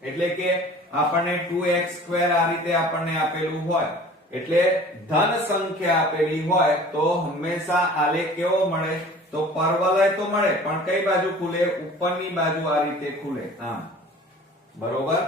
એટલે કે આપણને 2x2 આ રીતે આપણને આપેલું હોય, એટલે ધન સંખ્યા આપેલી હોય તો હંમેશા આલેખ કેવો મળે? તો પરવલય તો મળે, પણ કઈ બાજુ ખુલે? ઉપરની બાજુ આ રીતે ખુલે, આમ. બરોબર.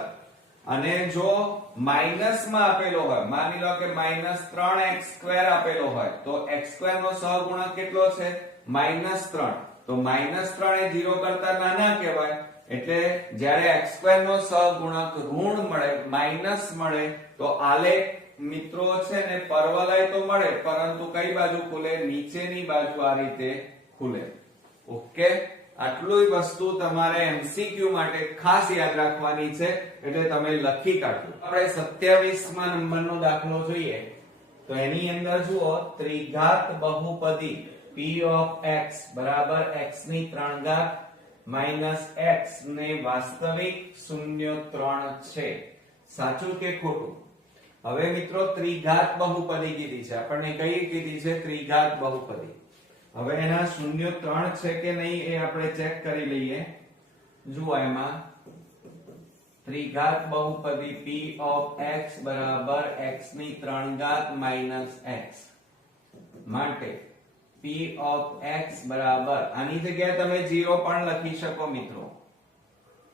અને જો માઈનસ માં આપેલો હોય, માની લો કે -3x2 આપેલો હોય, તો x2 નો સહગુણક કેટલો છે? -3. તો -3 એ 0 કરતા નાના કહેવાય. એટલે જ્યારે x2 નો સહગુણક ઋણ મળે, માઈનસ મળે, તો આલેખ મિત્રો છે ને પરવલય તો મળે, પરંતુ કઈ બાજુ ખુલે? નીચેની બાજુ આ રીતે ખુલે. ઓકે. આટલું વસ્તુ તમારે MCQ માટે ખાસ યાદ રાખવાની છે, એટલે તમે લખી કાઢજો. આપણે 27મા નંબરનો દાખલો જોઈએ. તો એની અંદર જુઓ, ત્રિઘાત બહુપદી p of x બરાબર x ની 3 ઘાત માઈનસ x ને વાસ્તવિક શૂન્ય 3 છે. સાચું કે ખોટું? હવે મિત્રો ત્રિઘાત બહુપદી કીધી છે આપણને. કઈ કીધી છે? ત્રિઘાત બહુપદી. હવે એના શૂન્ય 3 છે કે નહીં એ આપણે ચેક કરી લઈએ. જુઓ, એમાં ત્રિઘાત બહુપદી p of x બરાબર x ની 3 ઘાત માઈનસ x માટે p of x બરાબર, આની જગ્યાએ તમે 0 પણ લખી શકો મિત્રો.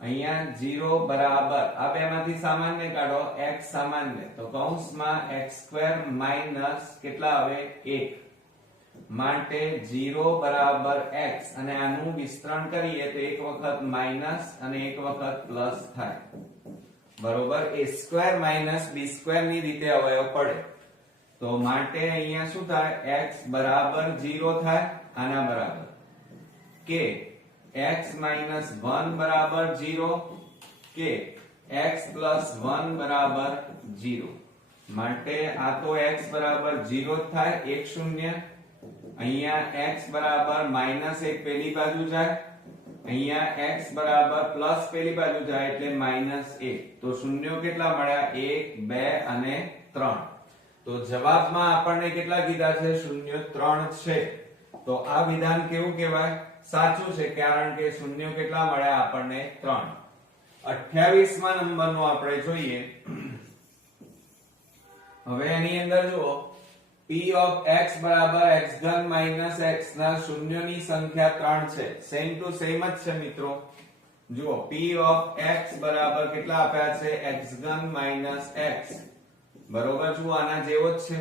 અહીંયા 0 બરાબર, આ બેમાંથી સામાન્ય કાઢો, x સામાન્ય, તો કૌંસમાં x2 માઈનસ કેટલા આવે? 1 માટે 0 બરાબર x, અને આનું વિસ્તરણ કરીએ તો એક વખત માઈનસ અને એક વખત પ્લસ થાય. બરોબર. a² માઈનસ b² ની રીતે અવયવ પડે. તો માટે અહીંયા શું થાય? x બરાબર 0 થાય, આના બરાબર. કે x માઈનસ 1 બરાબર 0, કે x પ્લસ 1 બરાબર 0. માટે આ તો x બરાબર 0 થાય, 1 શૂન્ય. અહીંયા x બરાબર -1 પેલી બાજુ જાય, અહીંયા x બરાબર પ્લસ પેલી બાજુ જાય, એટલે -1. તો શૂન્યો કેટલા મળ્યા? 1, 2 અને 3. તો જવાબમાં આપણને કેટલા કીધા છે? શૂન્યો 3 છે. તો આ વિધાન કેવું કહેવાય? સાચું છે, કારણ કે શૂન્યો કેટલા મળ્યા આપણને? 3. 28મા નંબરનો આપણે જોઈએ. હવે એની અંદર જુઓ, p of x બરાબર x ઘન માઈનસ x ના શૂન્યોની સંખ્યા 3 છે. સેમ ટુ સેમ જ છે મિત્રો. જુઓ, p of x બરાબર કેટલા આપ્યા છે? x ઘન માઈનસ x. બરોબર. જુઓ, આના જેવો જ છે.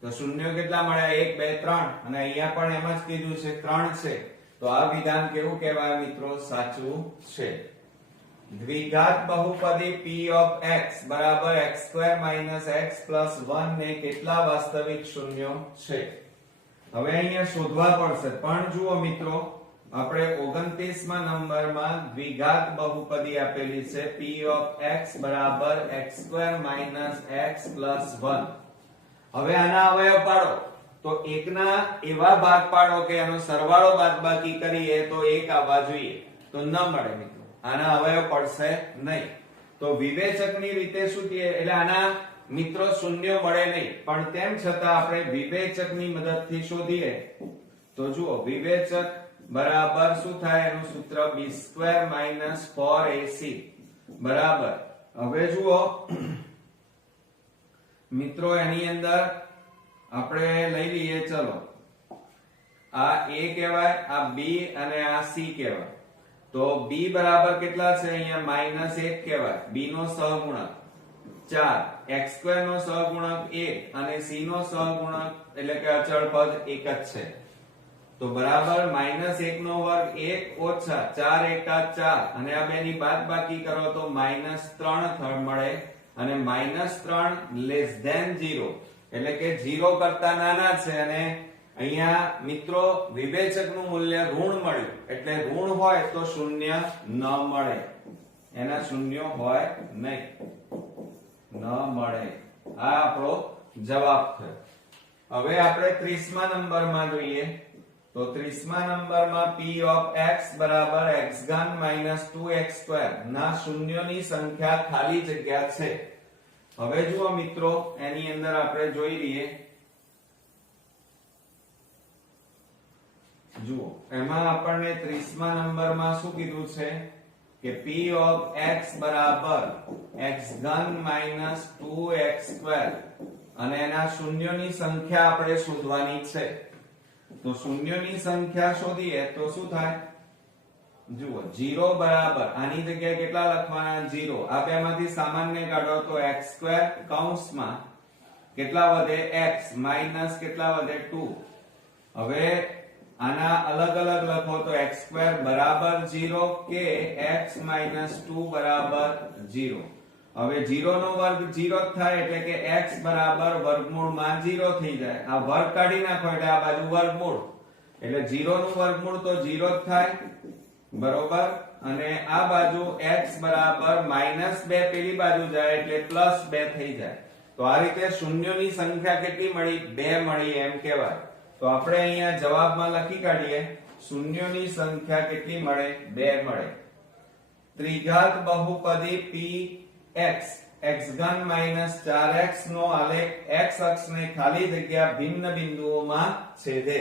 તો શૂન્યો કેટલા મળ્યા? 1, 2, 3. અને અહીંયા પણ એમ જ કીધું છે, 3 છે. તો આ વિધાન કેવું કહેવાય મિત્રો? સાચું છે. દ્વિઘાત બહુપદી p of x બરાબર x² માઈનસ x પ્લસ 1 ને કેટલા વાસ્તવિક શૂન્યો છે? હવે અહીંયા શોધવા પડશે. પણ જુઓ મિત્રો, આપણે 29મા નંબરમાં દ્વિઘાત બહુપદી આપેલી છે p of x બરાબર x² માઈનસ x પ્લસ 1. હવે આના અવયવ પાડો તો એકના એવા ભાગ પાડો કે એનો સરવાળો બાદબાકી કરીએ તો 1 આવવા જોઈએ. તો ન મળે મિત્રો, આના અવયવ પડશે નહીં. તો વિવેચકની રીતે શું થયે? એટલે આના મિત્રો શૂન્યો મળે નહીં, પણ તેમ છતાં આપણે વિવેચકની મદદથી શોધીએ. તો જુઓ, વિવેચક બરાબર શું થાય? એનું સૂત્ર b² માઈનસ 4ac બરાબર. હવે જુઓ મિત્રો, એની અંદર આપણે લઈ લઈએ. ચલો, આ a કહેવાય, આ b અને આ c કહેવાય. તો b બરાબર કેટલા છે? અહીંયા -1 કહેવાય. b નો સહગુણક 4, x² નો સહગુણક 1 અને c નો સહગુણક એટલે કે અચળ પદ 1 જ છે. તો બરાબર -1 નો વર્ગ 1 ઓછા 4 એકા 4 અને આ બેની બાદબાકી કરો તો -3 મળે અને -3 લેસ ધેન 0 એટલે કે 0 કરતા નાના છે અને અહીંયા મિત્રો વિવેચકનું મૂલ્ય ઋણ મળ્યું એટલે ઋણ હોય તો શૂન્ય ન મળે, એના શૂન્ય હોય નહીં, ન મળે. આ આપણો જવાબ થયો. હવે આપણે 30મા નંબરમાં જોઈએ તો 30મા નંબરમાં p of x બરાબર x ઘન minus 2x² ના શૂન્યોની સંખ્યા ખાલી જગ્યા છે. હવે જુઓ મિત્રો એની અંદર આપણે જોઈ લઈએ. જુઓ એમાં આપણને 30મા નંબરમાં શું કીધું છે કે p of x બરાબર x ઘન minus 2x² અને એના શૂન્યોની સંખ્યા આપણે શોધવાની છે. તો શૂન્યોની સંખ્યા શોધીએ તો શું થાય? જુઓ 0 બરાબર આની જગ્યાએ કેટલા લખવાના? 0. આ બેમાંથી સામાન્ય કાઢો તો x² કૌંસમાં કેટલા વધે? x માઈનસ કેટલા વધે? 2. હવે આના અલગ અલગ લખો તો x² બરાબર 0 કે x માઈનસ 2 બરાબર 0. હવે 0 નો વર્ગ 0 જ થાય એટલે કે x બરાબર વર્ગમૂળમાં 0 થઈ જાય. આ વર્ગ કાઢી નાખો એટલે આ બાજુ વર્ગમૂળ એટલે 0 નું વર્ગમૂળ તો 0 જ થાય, બરોબર. અને આ બાજુ x બરાબર -2 પેલી બાજુ જાય એટલે +2 થઈ જાય. તો આ રીતે શૂન્યોની સંખ્યા કેટલી મળી? 2 મળી એમ કહેવાય. તો આપણે અહીંયા જવાબમાં લખી કાઢીએ શૂન્યોની સંખ્યા કેટલી મળે? 2 મળે. ત્રિઘાત બહુપદી px x ઘન -4x નો આલેખ x અક્ષને ખાલી જગ્યા ભિન્ન બિંદુઓમાં છેદે.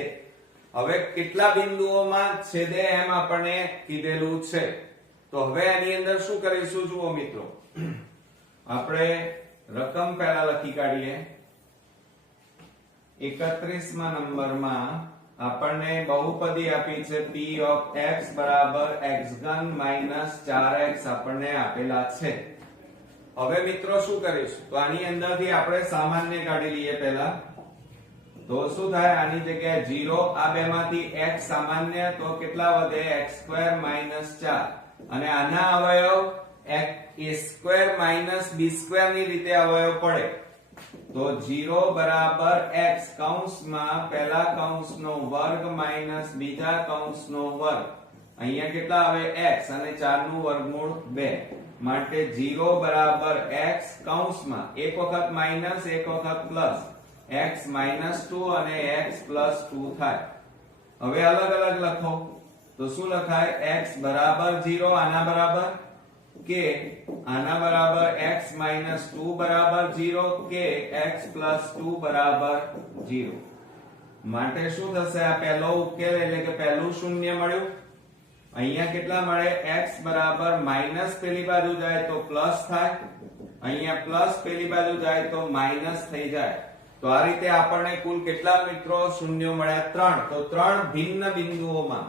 હવે કેટલા બિંદુઓમાં છેદે એમ આપણને કીધેલું છે. તો હવે આની અંદર શું કરીશું? જુઓ મિત્રો આપણે રકમ પહેલા લખી કાઢીએ. 31મા નંબરમાં આપણને બહુપદી આપી છે p of x બરાબર x ઘન -4x આપણને આપેલા છે. હવે મિત્રો શું કરીશું? તો આની અંદરથી આપણે સામાન્ય કાઢી લઈએ પહેલા. તો શું થાય? આની જગ્યાએ 0, આ બેમાંથી x સામાન્ય તો કેટલા વધે? x² -4 અને આના અવયવ a² b² ની રીતે અવયવ પડે. તો 0 બરાબર x કૌંસમાં પહેલા કૌંસનો વર્ગ માઈનસ બીજા કૌંસનો વર્ગ. અહીંયા કેટલા આવે? x અને 4 નું વર્ગમૂળ 2 માટે 0 બરાબર x કૌંસમાં એક વખત માઈનસ એક વખત પ્લસ x -2 અને x +2 થાય. હવે અલગ અલગ લખો તો શું લખાય? x બરાબર 0 આના બરાબર કે આના બરાબર x -2 બરાબર 0 કે x +2 બરાબર 0. માટે શું થશે? આ પહેલો ઉકેલ એટલે કે પહેલું શૂન્ય મળ્યું. અહીંયા કેટલા મળે? x બરાબર માઈનસ પેલી બાજુ જાય તો પ્લસ થાય, અહીંયા પ્લસ પેલી બાજુ જાય તો માઈનસ થઈ જાય. તો આ રીતે આપણને કુલ કેટલા મિત્રો શૂન્યો મળ્યા? 3. તો 3 ભિન્ન બિંદુઓમાં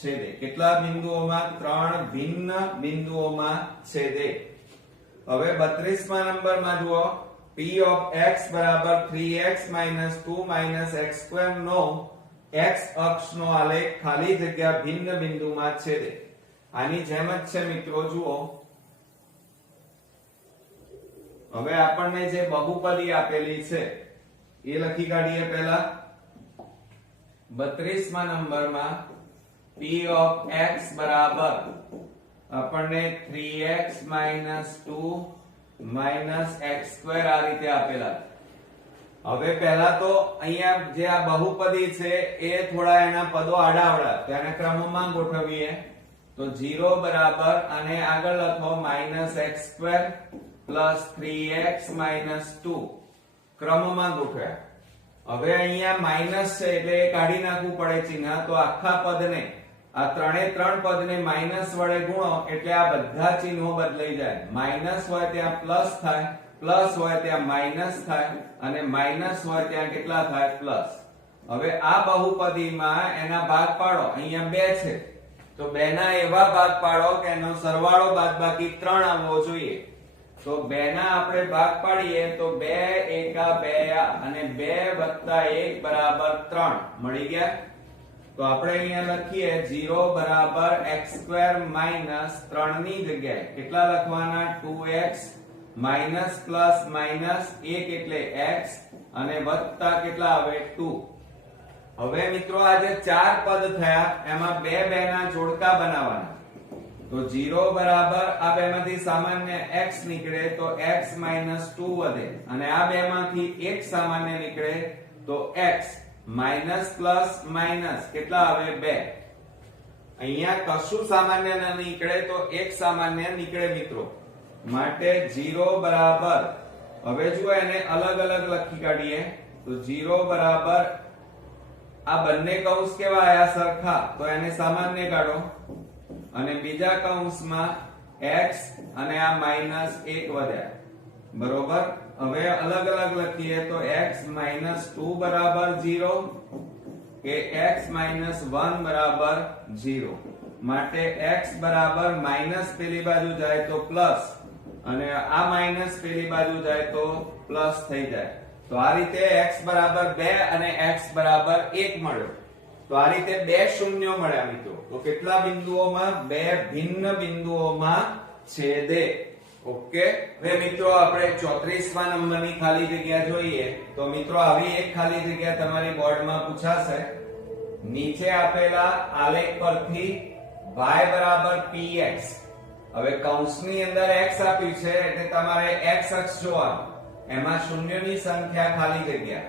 છેદે. કેટલા બિંદુઓમાં? 3 ભિન્ન બિંદુઓમાં છેદે. હવે 32મા નંબરમાં જુઓ p of x બરાબર 3x - 2 - x² નો x અક્ષનો આલેખ ખાલી જગ્યા ભિન્ન બિંદુમાં છેદે. આની જેમ જ છે મિત્રો. જુઓ હવે આપણને જે બહુપદી આપેલી છે એ લખી કાઢીએ પહેલા. 32મા નંબરમાં p of x બરાબર આપણને 3x - 2 - x² આ રીતે આપેલા. હવે પહેલા તો અહીંયા જે આ બહુપદી છે એ થોડા એના પદો આડાઅવળા તેને ક્રમમાં ગોઠવીએ. તો 0 બરાબર અને આગળ લખો -x² + 3x - 2 ક્રમમાં ગોઠવ્યા. હવે અહીંયા માઈનસ છે એટલે એ કાઢી નાખવું પડે ચિહ્ન. તો આખા પદને આ ત્રણે ત્રણ પદને માઈનસ વડે ગુણો એટલે આ બધા ચિહ્નો બદલાઈ જાય. માઈનસ હોય ત્યાં પ્લસ થાય, પ્લસ હોય ત્યાં માઈનસ થાય અને માઈનસ હોય ત્યાં કેટલા થાય? પ્લસ. હવે આ બહુપદીમાં એના ભાગ પાડો. અહીંયા 2 છે તો 2 ના એવા ભાગ પાડો કે એનો સરવાળો બાદબાકી 3 આવવો જોઈએ. તો 2 ના આપણે ભાગ પાડીએ તો 2 એકા 2 અને 2 + 1 બરાબર 3 મળી ગયા. તો આપણે અહીંયા લખીએ 0 બરાબર x² માઈનસ 3 ની જગ્યાએ કેટલા લખવાના 2x માઈનસ પ્લસ માઈનસ 1 એટલે x અને વત્તા કેટલા આવે 2. હવે મિત્રો આ જે ચાર પદ થયા એમાં બે ના જોડકા બનાવવાના. તો 0 બરાબર આ બેમાંથી સામાન્ય x નીકળે તો x 2 વધે અને આ બેમાંથી એક સામાન્ય નીકળે તો x માઈનસ પ્લસ માઈનસ કેટલા આવે 2. અહીંયા કશું સામાન્ય ન નીકળે તો એક સામાન્ય નીકળે મિત્રો. માટે 0 બરાબર હવે જુઓ એને અલગ અલગ લખી કાઢીએ તો 0 બરાબર આ બંને કૌંસ કેવા આયા સરખા તો એને સામાન્ય કાઢો અને બીજા કૌંસમાં x અને આ માઈનસ 1 વધ્યા બરોબર. હવે અલગ અલગ લખીએ તો x 2 બરાબર 0 કે x 1 બરાબર 0. માટે x બરાબર માઈનસ પેલી બાજુ જાય તો પ્લસ અને આ માઈનસ પેલી બાજુ જાય તો પ્લસ થઈ જાય. તો આ રીતે x બરાબર 2 અને x બરાબર 1 મળ્યો. તો આ રીતે બે શૂન્યો મળ્યા મિત્રો. તો કેટલા બિંદુઓમાં બે ભિન્ન બિંદુઓમાં છેદે. ઓકે. હવે મિત્રો આપણે 34મા નંબરની ખાલી જગ્યા જોઈએ. તો મિત્રો આવી એક ખાલી જગ્યા તમારી બોર્ડમાં પૂછાશે. નીચે આપેલા આલેખ પરથી y બરાબર px. હવે કૌંસની અંદર x આપ્યું છે એટલે તમારે x અક્ષ જોવાનું. એમાં શૂન્યની સંખ્યા ખાલી જગ્યા.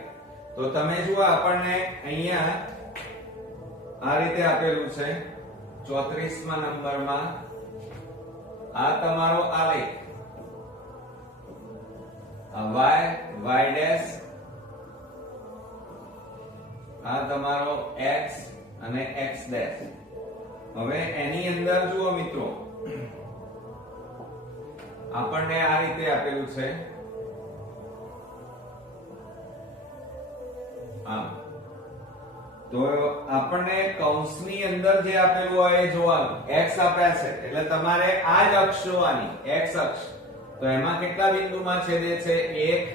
તો તમે જુઓ આપણને અહીંયા આ રીતે આપેલું છે 34મા નંબરમાં આ તમારો આલેખ y y ડેશ આ તમારો x અને x ડેશ. હવે એની અંદર જુઓ મિત્રો આપણને આ રીતે આપેલું છે આમ. તો આપણને કૌંસની અંદર જે આપેલું હોય એ જોવાનું. x આપ્યા છે એટલે તમારે આ જ અક્ષ જોવાની x અક્ષ. તો એમાં કેટલા બિંદુમાં છેદે છે 1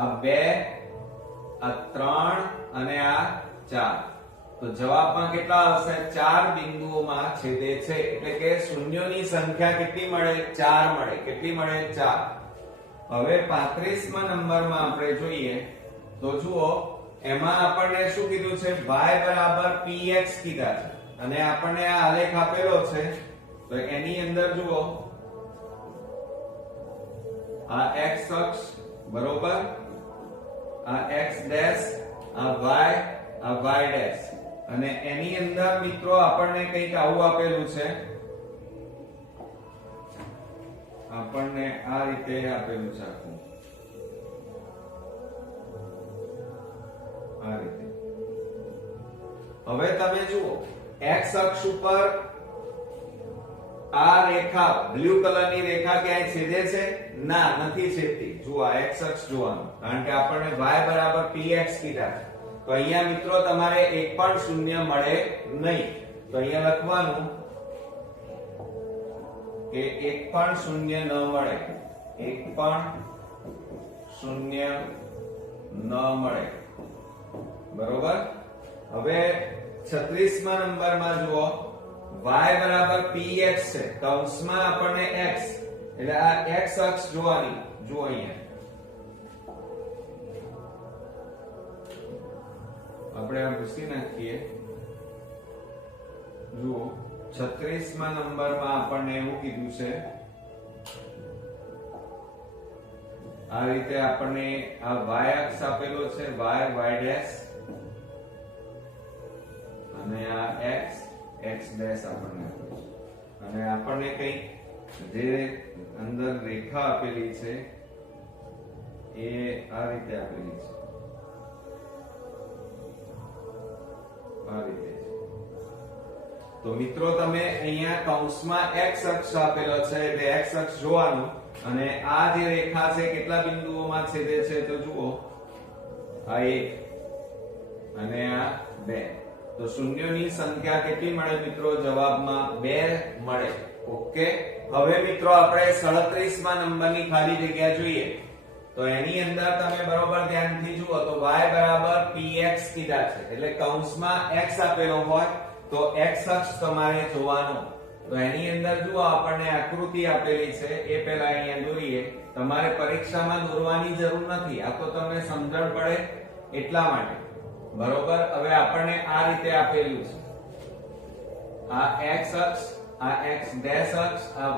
આ 2 આ 3 અને આ 4. તો જવાબમાં કેટલા આવશે 4 બિંદુઓમાં છેદે છે. એટલે કે શૂન્યોની સંખ્યા કેટલી મળે 4 મળે. કેટલી મળે 4. હવે 35મા નંબરમાં આપણે જોઈએ તો જુઓ એમાં આપણને શું કીધું છે y બરાબર px કીધા છે અને આપણને આ આલેખ આપેલો છે. તો એની અંદર જુઓ આ x અક્ષ બરોબર આ x ડેશ આ y ડેશ અને એની અંદર મિત્રો આપણને કંઈક આવું આપેલું છે. આપણને આ રીતે આપેલું છે આખું આ રીતે. હવે તમે જુઓ x અક્ષ ઉપર આ રેખા બ્લુ કલરની રેખા ક્યાંય છેદે છે ના નથી છેદતી. જુઓ આ x અક્ષ જોવાનું કારણ કે આપણને y બરાબર px કીધા છે. તો અહીંયા મિત્રો તમારે એક પણ શૂન્ય મળે નહીં. તો અહીંયા લખવાનું કે એક પણ શૂન્ય ન મળે. એક પણ શૂન્ય ન મળે બરોબર. હવે 36મા નંબરમાં જુઓ y બરાબર px છે કૌંસમાં આપણને x એટલે આ x અક્ષ જોવાની. જુઓ અહીંયા આપણે આ ભૂસી નાખીએ. જુઓ 36મા નંબરમાં આપણને એવું કીધું છે આ રીતે આપણને આ y અક્ષ આપેલો છે y ડેશ અને આ x ડેશ આપણને આપેલું છે અને આપણને કંઈક જે અંદર રેખા આપેલી છે એ આ રીતે આપેલી છે આ રીતે. તો મિત્રો તમે અહીંયા કૌંસમાં x અક્ષ આપેલો છે એટલે x અક્ષ જોવાનું અને આ જે રેખા છે કેટલા બિંદુઓમાં છેદે છે તો જુઓ આ 1 અને આ 2. તો શૂન્યોની સંખ્યા કેટલી મળે મિત્રો જવાબમાં 2 મળે. ઓકે. હવે મિત્રો આપણે 37મા નંબરની ખાલી જગ્યા જોઈએ. તો એની અંદર તમે બરોબર ધ્યાનથી જુઓ તો y બરાબર px કીધા છે એટલે કૌંસમાં x આપેલો હોય તો x અક્ષ તમારે જોવાનો. તો એની અંદર જુઓ આપણને આકૃતિ આપેલી છે એ પહેલા અહીંયા દોરીએ. તમારે પરીક્ષામાં દોરવાની જરૂર નથી, આ તો તમને સમજણ પડે એટલા માટે. બરોબર, હવે આપણને આ રીતે આપેલું છે. આ x અક્ષ, આ x ડેશ અક્ષ, આ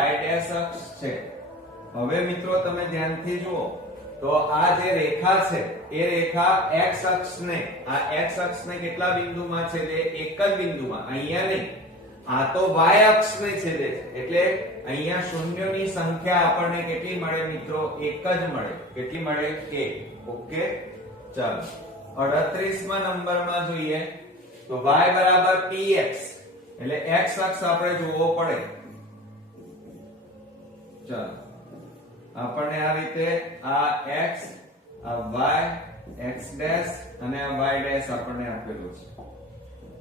y ડેશ અક્ષ છે. હવે મિત્રો તમે ધ્યાનથી જુઓ તો આ જે રેખા છે એ રેખા x અક્ષને, આ x અક્ષને કેટલા બિંદુમાં છેદે? એક જ બિંદુમાં, અહીંયા નહીં. આ તો y અક્ષને છેદે છે એટલે અહીંયા શૂન્યોની સંખ્યા આપણને કેટલી મળે મિત્રો? એક જ મળે. કેટલી મળે? 1. ઓકે, ચાલો 38મા નંબરમાં જોઈએ તો y બરાબર px એટલે x અક્ષ આપણે જોવો પડે. ચાલો આપણને આ રીતે આ x, આ y, x ડેશ અને આ y ડેશ આપણને આપેલું છે.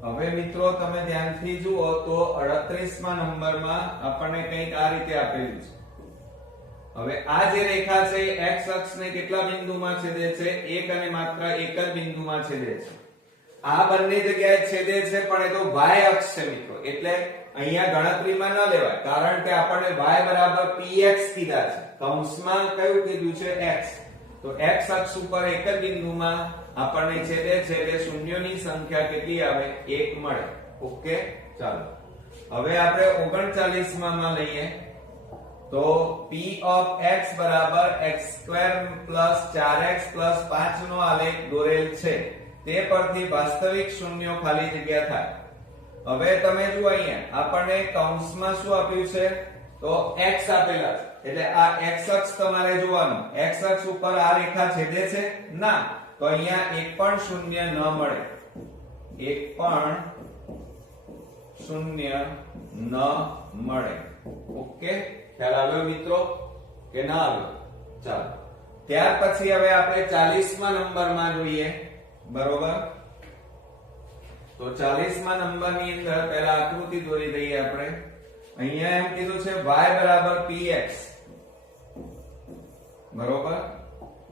હવે મિત્રો તમે ધ્યાનથી જુઓ તો 38મા નંબરમાં આપણને કંઈક આ રીતે આપેલું છે. હવે આ જે રેખા છે x અક્ષને કેટલા બિંદુમાં છેદે છે? એક અને માત્ર એક જ બિંદુમાં છેદે છે. આ બંને જગ્યાએ છેદે છે પણ એ તો y અક્ષ છે મિત્રો, એટલે અહીંયા ગણતરીમાં ન લેવાય કારણ કે આપણને y બરાબર px કીધા છે. કૌંસમાં કયું કીધું છે? x. તો x અક્ષ ઉપર એક જ બિંદુમાં આપણને છેદે છે એટલે શૂન્યોની સંખ્યા કેટલી આવે? 1 મળે. ઓકે, ચાલો હવે આપણે 39માં લઈએ તો p of x બરાબર x² + 4x + 5 નો આલેખ દોરેલ છે. તે પરથી વાસ્તવિક શૂન્યો ખાલી જગ્યા થાય. હવે તમે જુઓ અહીંયા આપણને કૌંસમાં શું આપ્યું છે? તો x આપેલા છે એટલે આ x અક્ષ તમારે જોવાનું. x અક્ષ ઉપર આ રેખા છેદે છે? ના, તો અહીંયા એક પણ શૂન્ય ન મળે. એક પણ શૂન્ય ન મળે. ઓકે, ખ્યાલ આવ્યો મિત્રો કે ના આવ્યો? ચાલો ત્યાર પછી હવે આપણે 40મા નંબરમાં જોઈએ. બરોબર, તો 40મા નંબરની અંદર પહેલા આકૃતિ દોરી દઈએ આપણે. અહીંયા એમ કીધું છે y બરાબર px. બરોબર,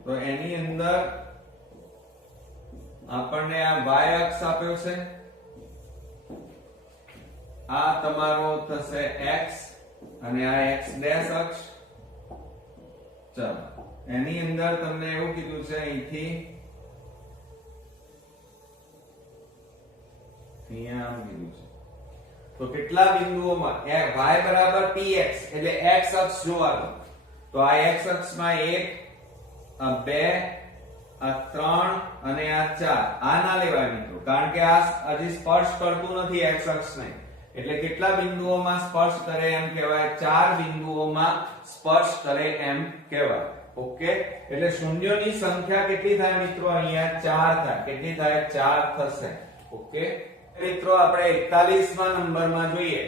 તો એની અંદર આપણને આ y અક્ષ આપ્યો છે, આ તમારો થશે x અને આ x ડેશ અક્ષ. ચાલો એની અંદર તમને એવું કીધું છે અહીંથી અહીંયા આમ કીધું છે તો કેટલા બિંદુઓમાં y બરાબર px એટલે x અક્ષ જોવાનો. તો આ x અક્ષમાં 1, આ 2, આ 3 અને આ 4. આ ના લેવાય મિત્રો કારણ કે આ હજી સ્પર્શ કરતું નથી x અક્ષને. એટલે કેટલા બિંદુઓમાં સ્પર્શ કરે એમ કહેવાય? 4 બિંદુઓમાં સ્પર્શ કરે એમ કહેવાય. ઓકે, એટલે શૂન્યોની સંખ્યા કેટલી થાય મિત્રો? અહીંયા 4 થાય. કેટલી થાય? 4 થશે. ઓકે મિત્રો, આપણે 41મા નંબરમાં જોઈએ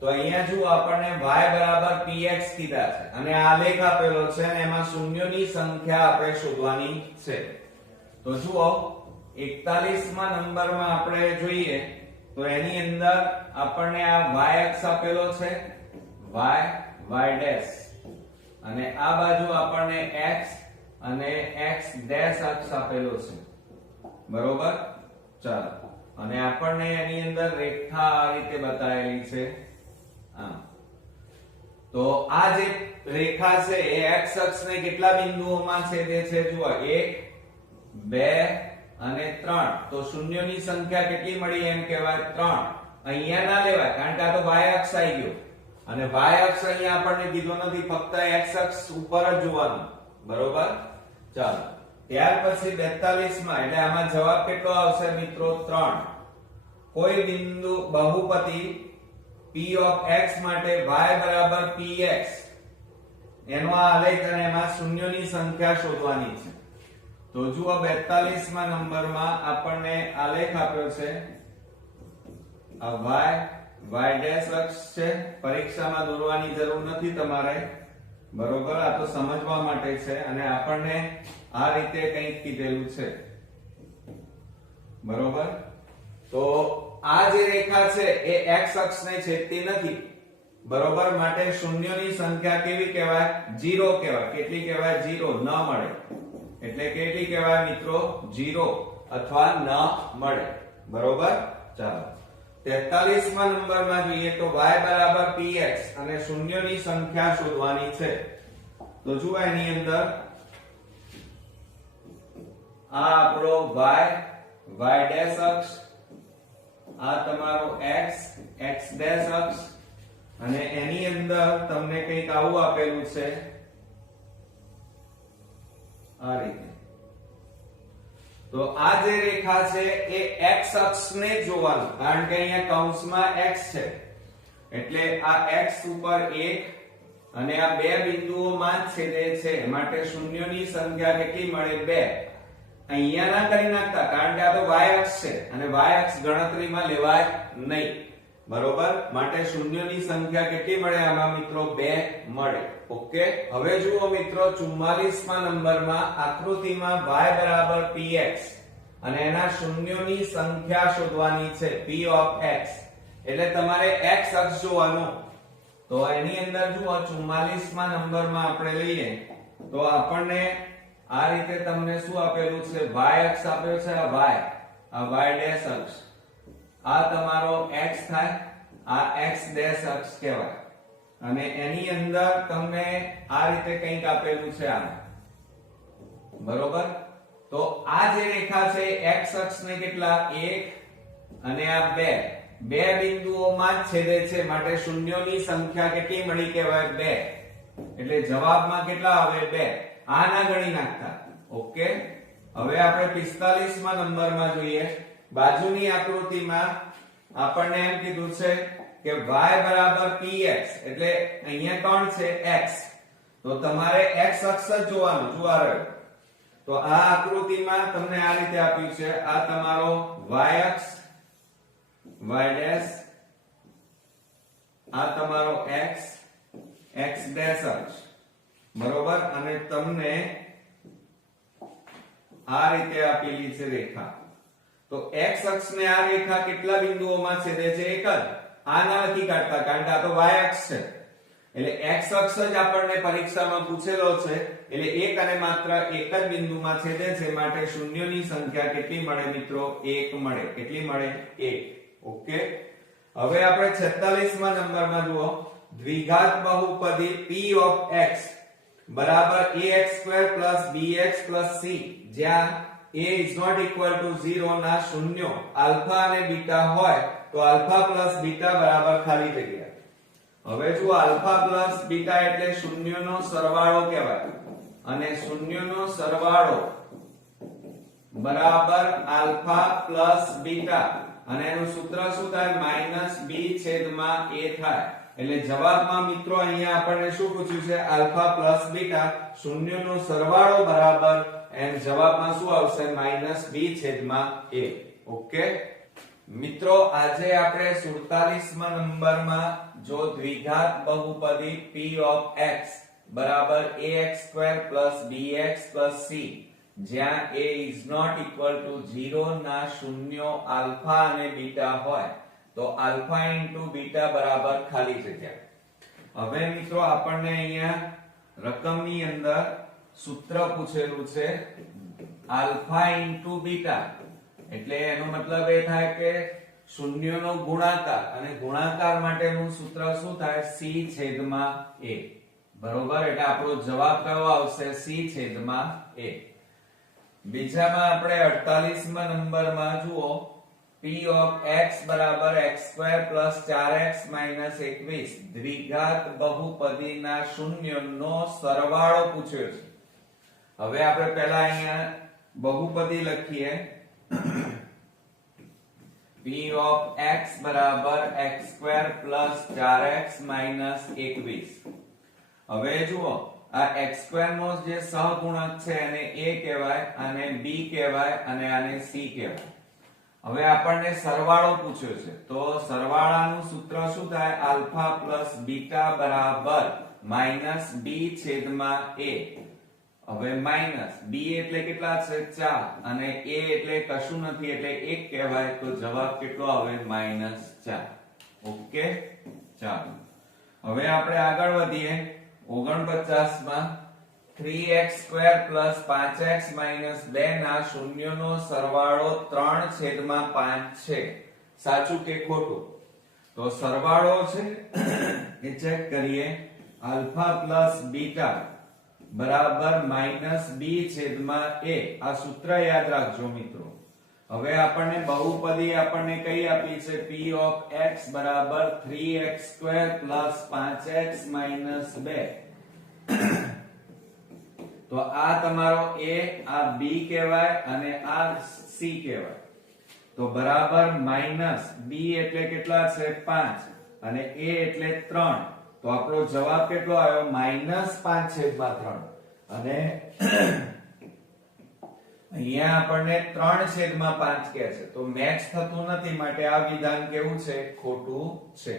તો અહીંયા જુઓ આપણને y બરાબર px કીધા છે અને આલેખ આપેલો છે અને એમાં શૂન્યોની સંખ્યા આપણે શોધવાની છે. તો જુઓ 41મા નંબરમાં આપણે જોઈએ તો એની અંદર આપણને આ y અક્ષ આપેલો છે, y ડેશ, અને આ બાજુ આપણને x અને x ડેશ અક્ષ આપેલો છે. બરોબર, ચાલો અને આપણને એની અંદર રેખા આ રીતે બતાવેલી છે. તો આ જે રેખા છે એ x અક્ષને કેટલા બિંદુઓમાં છેદે છે? જુઓ 1, 2 અને 3. તો શૂન્યોની સંખ્યા કેટલી મળી એમ કહેવાય? 3. અહીંયા ના લેવાય કારણ કે આ તો y અક્ષ આવી ગયો અને y અક્ષ અહીંયા આપણને દીધો નથી, ફક્ત x અક્ષ ઉપર જ જોવાનું. બરોબર, ચાલો ત્યાર પછી 42માં એટલે આમાં જવાબ કેટલો આવશે મિત્રો? 3. કોઈ બિંદુ બહુપદી p of x માટે y બરાબર px એનો આલેખ અને એમાં શૂન્યોની સંખ્યા શોધવાની છે. તો જુઓ 42મા નંબરમાં આપણને આલેખ આપ્યો છે. આ y ડેશ અક્ષ છે. પરીક્ષામાં દોરવાની જરૂર નથી તમારે. બરોબર, આ તો સમજવા માટે છે અને આપણને આ રીતે કંઈક કીધેલું છે. બરોબર, તો આ જે રેખા છે એ x અક્ષને છેદતી નથી. બરોબર, માટે શૂન્યની સંખ્યા કેવી કહેવાય? 0 કહેવાય. કેટલી કહેવાય? 0. ન મળે એટલે કેટલી કહેવાય મિત્રો? 0 અથવા ન મળે. બરોબર. ચાલો 43મા નંબરમાં જોઈએ તો y બરાબર px અને શૂન્યની સંખ્યા શોધવાની છે. તો જુઓ એની અંદર આ આપણો y ડેશ અક્ષ, આ તમારો x ડેશ અક્ષ અને એની અંદર તમને કંઈક આવું આપેલું છે આ રીતે. તો આ જે રેખા છે એ x અક્ષને જોવાનું, કારણ કે અહીંયા કૌંસમાં x છે એટલે આ x ઉપર 1 અને આ બે બિંદુઓમાં જ છેદે છે માટે શૂન્યની સંખ્યા કેટલી મળે? 2. અહીંયા ના કરી નાખતા કારણ કે આ તો y અક્ષ છે અને y અક્ષ ગણતરીમાં લેવાય નહીં. બરોબર, માટે શૂન્યની સંખ્યા કેટલી મળે આમાં મિત્રો? 2 મળે. ઓકે. હવે જુઓ મિત્રો 44મા નંબરમાં આકૃતિમાં y બરાબર px અને એના શૂન્યોની સંખ્યા શોધવાની છે p of x. એટલે તમારે x અક્ષ જોવાનું. તો એની અંદર જુઓ 44મા નંબરમાં આપણે લઈએ તો આપણને આ રીતે તમને શું આપેલું છે? y અક્ષ આપ્યો છે, આ y ડેશ અક્ષ, આ તમારો x થાય, આ x ડેશ અક્ષ કહેવાય અને એની અંદર તમને આ રીતે કંઈક આપેલું છે આ. બરોબર, તો આ જે રેખા છે x અક્ષને કેટલા? 1 અને આ 2 બિંદુઓમાં જ છેદે છે માટે શૂન્યોની સંખ્યા કેટલી મળી કહેવાય? 2. એટલે જવાબમાં કેટલા આવે? 2. આ ના ગણી નાખતા. ઓકે. હવે આપણે 45મા નંબરમાં જોઈએ. બાજુની આકૃતિમાં આપણને એમ કીધું છે કે y બરાબર px એટલે અહીંયા કોણ છે? x. તો તમારે x અક્ષ જ જોવાનું. જુઓ તો આ આકૃતિમાં તમને આ રીતે આપ્યું છે, આ તમારો y અક્ષ, y ડેશ, આ તમારો x ડેશ અક્ષ. બરોબર, અને તમને આ રીતે આપેલી છે રેખા. તો x અક્ષને આ રેખા કેટલા બિંદુઓમાં છેદે છે? એક જ. આ ના નથી કાઢતા કારણ કે આ તો y અક્ષ છે એટલે x અક્ષ જ આપણને પરીક્ષામાં પૂછેલો છે એટલે એક અને માત્ર એક જ બિંદુમાં છેદે છે માટે શૂન્યોની સંખ્યા કેટલી મળે મિત્રો? 1 મળે. કેટલી મળે? 1. ઓકે. હવે આપણે 46મા નંબરમાં જુઓ દ્વિઘાત બહુપદી p of x બરાબર ax2 bx c જ્યાં a is not equal to 0 ના શૂન્યો આલ્ફા અને બીટા હોય તો આલ્ફા બીટા બરાબર ખાલી જગ્યા. હવે જો આલ્ફા બીટા એટલે શૂન્યનો સરવાળો કહેવાય અને શૂન્યનો સરવાળો બરાબર આલ્ફા બીટા અને એનું સૂત્ર શું થાય? -b છેદમાં a થાય. એટલે જવાબમાં મિત્રો અહીંયા આપણને શું પૂછ્યું છે? આલ્ફા બીટા શૂન્યનો સરવાળો બરાબર એમ જવાબમાં શું આવશે? -b છેદમાં a. ઓકે મિત્રો, આજે આપણે 47મા નંબરમાં જો દ્વિઘાત બહુપદી p of x બરાબર ax2 bx c જ્યાં a is not equal to 0 ના શૂન્યો આલ્ફા અને બીટા હોય તો આલ્ફા ઇન્ટુ બીટા બરાબર ખાલી જગ્યા. હવે મિત્રો આપણને અહીંયા રકમની અંદર સૂત્ર પૂછેલું છે આલ્ફા ઇન્ટુ બીટા એટલે એનો મતલબ એ થાય કે શૂન્યનો ગુણાકાર અને ગુણાકાર માટેનું સૂત્ર શું થાય? c છેદમાં a. બરોબર, એટલે આપણો જવાબ કયો આવશે? c છેદમાં a. બીજામાં આપણે 48મા નંબરમાં જુઓ p of x બરાબર x2 4x 21 દ્વિઘાત બહુપદીના શૂન્યનો સરવાળો પૂછ્યો છે. હવે આપણે પહેલા અહીંયા બહુપદી લખીએ p of x બરાબર x2 4x 21. હવે જુઓ આ x2 નો જે સહગુણક છે એને a કહેવાય અને b કહેવાય અને આને c કહેવાય. હવે આપણને સરવાળો પૂછ્યો છે તો સરવાળાનું સૂત્ર શું થાય? આલ્ફા બીટા બરાબર -b છેદમાં a. હવે b એટલે કેટલા છે? 4 અને a એટલે કશું નથી એટલે 1 કહેવાય તો જવાબ કેટલો આવે? -4. ઓકે ચાલો હવે આપણે આગળ વધીએ 49 માં 3x² + 5x - 2 ના શૂન્યનો સરવાળો 3/5 છે. સાચું કે ખોટું? તો સરવાળો છે એ ચેક કરીએ. આલ્ફા પ્લસ બીટા બરાબર -b/a. આ સૂત્ર યાદ રાખજો મિત્રો. હવે આપણને બહુપદી આપણને કઈ આપી છે? p of x બરાબર 3x² + 5x - 2. તો આ તમારો a, આ b કહેવાય અને આ c કહેવાય. તો બરાબર -b એટલે કેટલા છે? 5 અને a એટલે 3. તો આપણો જવાબ કેટલો આવ્યો? -5/3. અને અહીંયા આપણને 3/5 કહે છે. તો મેચ થતું નથી, માટે આ વિધાન કેવું છે? ખોટું છે.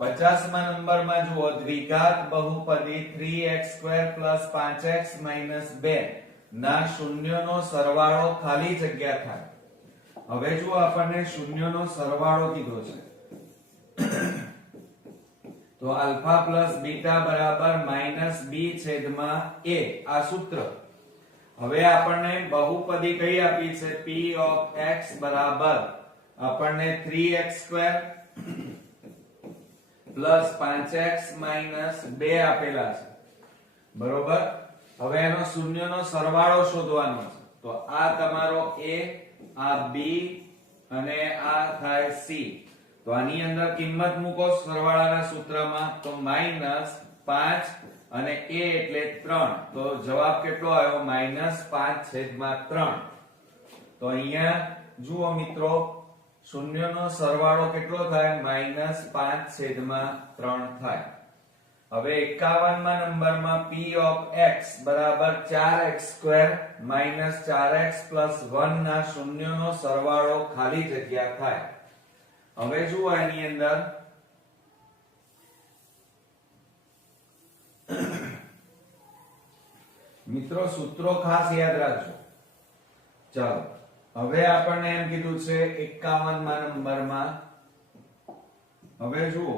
50મા નંબરમાં જુઓ, દ્વિઘાત બહુપદી 3x² + 5x - 2 ના શૂન્યનો સરવાળો ખાલી જગ્યા થાય. હવે જુઓ, આપણને શૂન્યનો સરવાળો કીધો છે. તો આલ્ફા પ્લસ બીટા બરાબર -b/a. આ સૂત્ર. હવે આપણને બહુપદી કઈ આપી છે? p of x બરાબર આપણને 3x² + 5x - 2 આપેલા છે. બરોબર. હવે એનો શૂન્યનો સરવાળો શોધવાનો છે. તો આ તમારો a, આ b અને આ થાય c. તો આની અંદર કિંમત મૂકો સરવાળાના સૂત્રમાં. તો -5 અને a એટલે 3. તો જવાબ કેટલો આવ્યો? -5/3. તો અહીંયા જુઓ મિત્રો, શૂન્યનો સરવાળો કેટલો થાય? -5/3 થાય. હવે 51મા નંબરમાં p of x બરાબર 4x² - 4x + 1 ના શૂન્યનો સરવાળો ખાલી જગ્યા થાય. હવે જુઓ આની અંદર મિત્રો સૂત્રો ખાસ યાદ રાખજો. ચાલો, હવે આપણને એમ કીધું છે 51મા નંબરમાં. હવે જુઓ,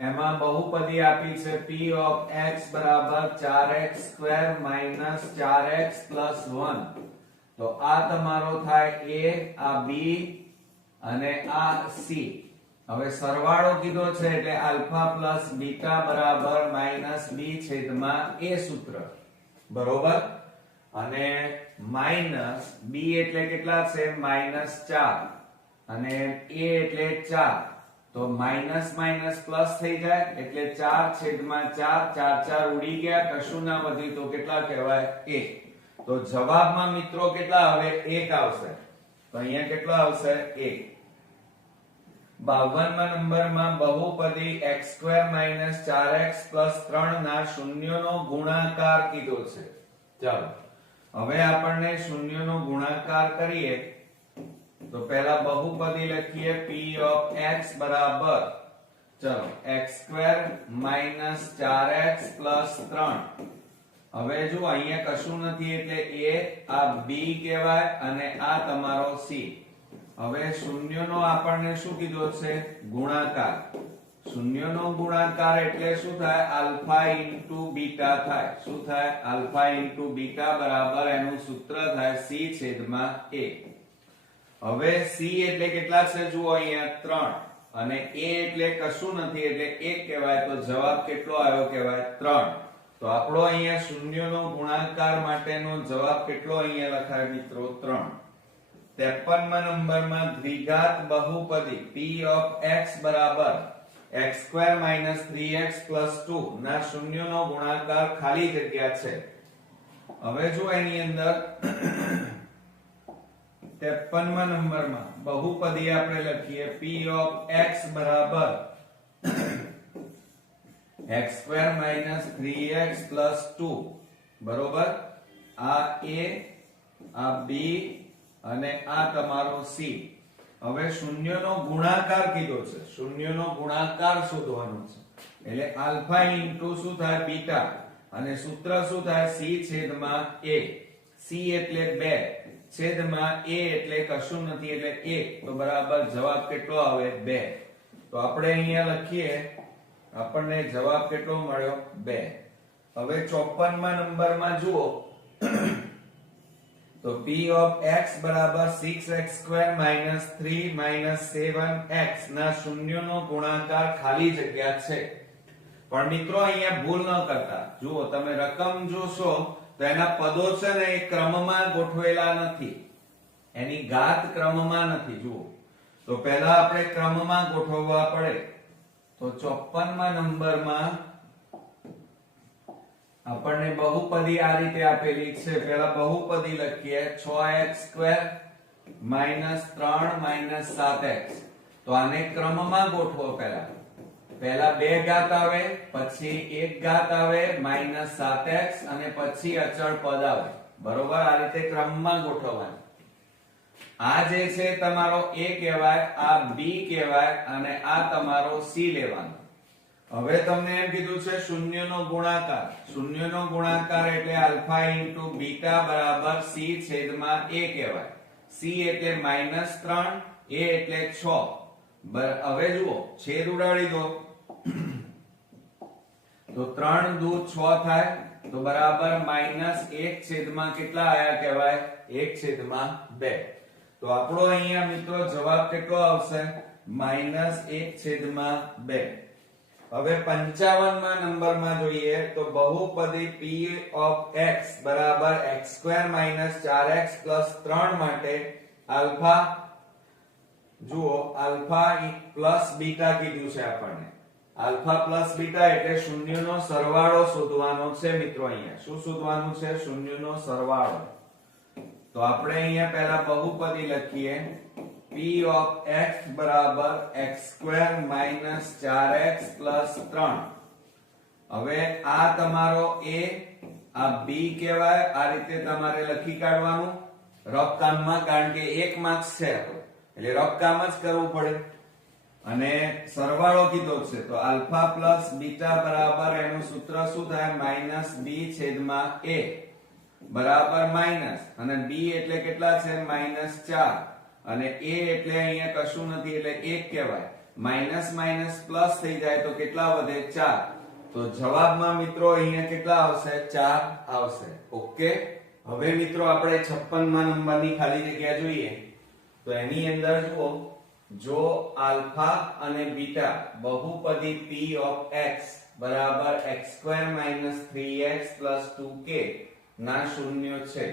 એમાં બહુપદી આપી છે p of x બરાબર 4x² - 4x + 1. તો આ તમારો થાય a, આ b અને આ c. હવે સરવાળો કીધો છે એટલે આલ્ફા પ્લસ બીટા બરાબર -b/a સૂત્ર. બરોબર. અને b એટલે કેટલા છે? -4 અને a એટલે 4. તો માઈનસ માઈનસ પ્લસ થઈ જાય એટલે 4/4. 4 ઉડી ગયા, કશું ના વધ્યું, તો કેટલા કહેવાય? 1. તો જવાબમાં મિત્રો કેટલા આવે? 1 આવશે. તો અહીંયા કેટલા આવશે? 1. 52મા નંબરમાં બહુપદી x² - 4x + 3 ના શૂન્યનો ગુણાકાર કીધો છે. ચાલો, હવે આપણને શૂન્યનો ગુણાકાર કરીએ. તો પહેલા બહુપદી લખીએ. p of x બરાબર, ચલો, x² - 4x + 3. હવે જો અહીંયા કશું નથી એટલે a, આ b કહેવાય અને આ તમારો c. હવે શૂન્યનો આપણને શું કીધો છે? ગુણાકાર. શૂન્યનો ગુણાકાર એટલે શું થાય? આલ્ફા ઇન્ટુ બીટા થાય. શું થાય? આલ્ફા ઇન્ટુ બીટા બરાબર એનું સૂત્ર થાય c/a. હવે c એટલે કેટલા છે? જુઓ અહીંયા 3 અને a એટલે કશું નથી એટલે 1 કહેવાય. તો જવાબ કેટલો આવ્યો કહેવાય? 3. તો આપણો અહીંયા શૂન્યનો ગુણાકાર માટેનો જવાબ કેટલો અહીંયા લખાય મિત્રો? 3. 53મા નંબરમાં દ્વિઘાત બહુપદી p of x બરાબર x² - 3x + 2 ના શૂન્યનો ગુણાકાર ખાલી જગ્યા છે. હવે જો એની અંદર 53મા નંબરમાં બહુપદી આપણે લખીએ. p of x બરાબર x² - 3x + 2. બરોબર. આ a, આ b અને આ તમારો c. હવે શૂન્યનો ગુણાકાર કીધો છે. શૂન્યનો ગુણાકાર શોધવાનો છે. એટલે આલ્ફા ઇન્ટુ શું થાય? બીટા. અને સૂત્ર શું થાય? c/a. c એટલે 2 છેદમાં a એટલે કશું નથી એટલે 1. તો બરાબર જવાબ કેટલો આવે? 2. તો આપણે અહીંયા લખીએ આપણને જવાબ કેટલો મળ્યો 2. હવે 54મા નંબરમાં જુઓ તો p of x બરાબર 6x² - 3 - 7x ના શૂન્યનો ગુણાકાર ખાલી જગ્યા છે. પણ મિત્રો અહીંયા ભૂલ ન કરતા. જુઓ તમે રકમ જોશો તો એના પદો છે ને એ ક્રમમાં ગોઠવેલા નથી, એની ઘાત ક્રમમાં નથી. જુઓ તો પહેલા આપણે ક્રમમાં ગોઠવવા પડે. તો 54મા નંબરમાં આપણને બહુપદી આ રીતે આપેલી છે. પહેલા બહુપદી લખીએ 6x² - 3 - 7x. તો આને ક્રમમાં ગોઠવો. પહેલા 2 ઘાત આવે, પછી 1 ઘાત આવે -7x અને પછી અચળ પદ આવે. બરોબર, આ રીતે ક્રમમાં ગોઠવવાનું. આ જે છે તમારો a કહેવાય, આ b કહેવાય અને આ તમારો c લેવાનો. હવે તમને એમ કીધું છે શૂન્યનો ગુણાકાર. શૂન્યનો ગુણાકાર એટલે આલ્ફા ઇન્ટુ બીટા બરાબર c છેદમાં a કહેવાય. c એટલે -3, a એટલે 6. હવે જુઓ છેદ ઉડાડી દો તો 3 દુ 6 થાય તો બરાબર -1 છેદમાં કેટલા આયા કહેવાય 1/2. તો આપણો અહીંયા મિત્રો જવાબ કેટલો આવશે -1/2. હવે 55મા નંબરમાં જોઈએ તો બહુપદી p of x બરાબર x² - 4x + 3 માટે આલ્ફા, જુઓ આલ્ફા પ્લસ બીટા કીધું છે આપણને. આલ્ફા પ્લસ બીટા એટલે શૂન્યનો સરવાળો શોધવાનો છે મિત્રો. અહીંયા શું શોધવાનું છે? શૂન્યનો સરવાળો. તો આપણે અહીંયા પહેલા બહુપદી લખીએ p of x બરાબર x² - 4x + 3. હવે આ તમારો a, આ b કહેવાય. આ રીતે તમારે લખી કાઢવાનું રફ કામમાં, કારણ કે 1 માર્ક્સ છે એટલે રફ કામ જ કરવું પડે. અને સરવાળો કીધો છે તો આલ્ફા પ્લસ બીટા બરાબર એનું સૂત્ર શું થાય? -b/a બરાબર માઈનસ, અને b એટલે કેટલા છે? -4, અને a એટલે અહીંયા કશું નથી એટલે 1 કહેવાય. માઈનસ માઈનસ પ્લસ થઈ જાય તો કેટલા વધે? 4. તો જવાબમાં મિત્રો અહીંયા કેટલા આવશે? 4 આવશે. ઓકે. હવે મિત્રો આપણે 56મા નંબરની ખાલી જગ્યા જોઈએ. તો એની અંદર જુઓ, જો આલ્ફા અને બીટા બહુપદી p of x બરાબર x² - 3x + 2k ના શૂન્ય છે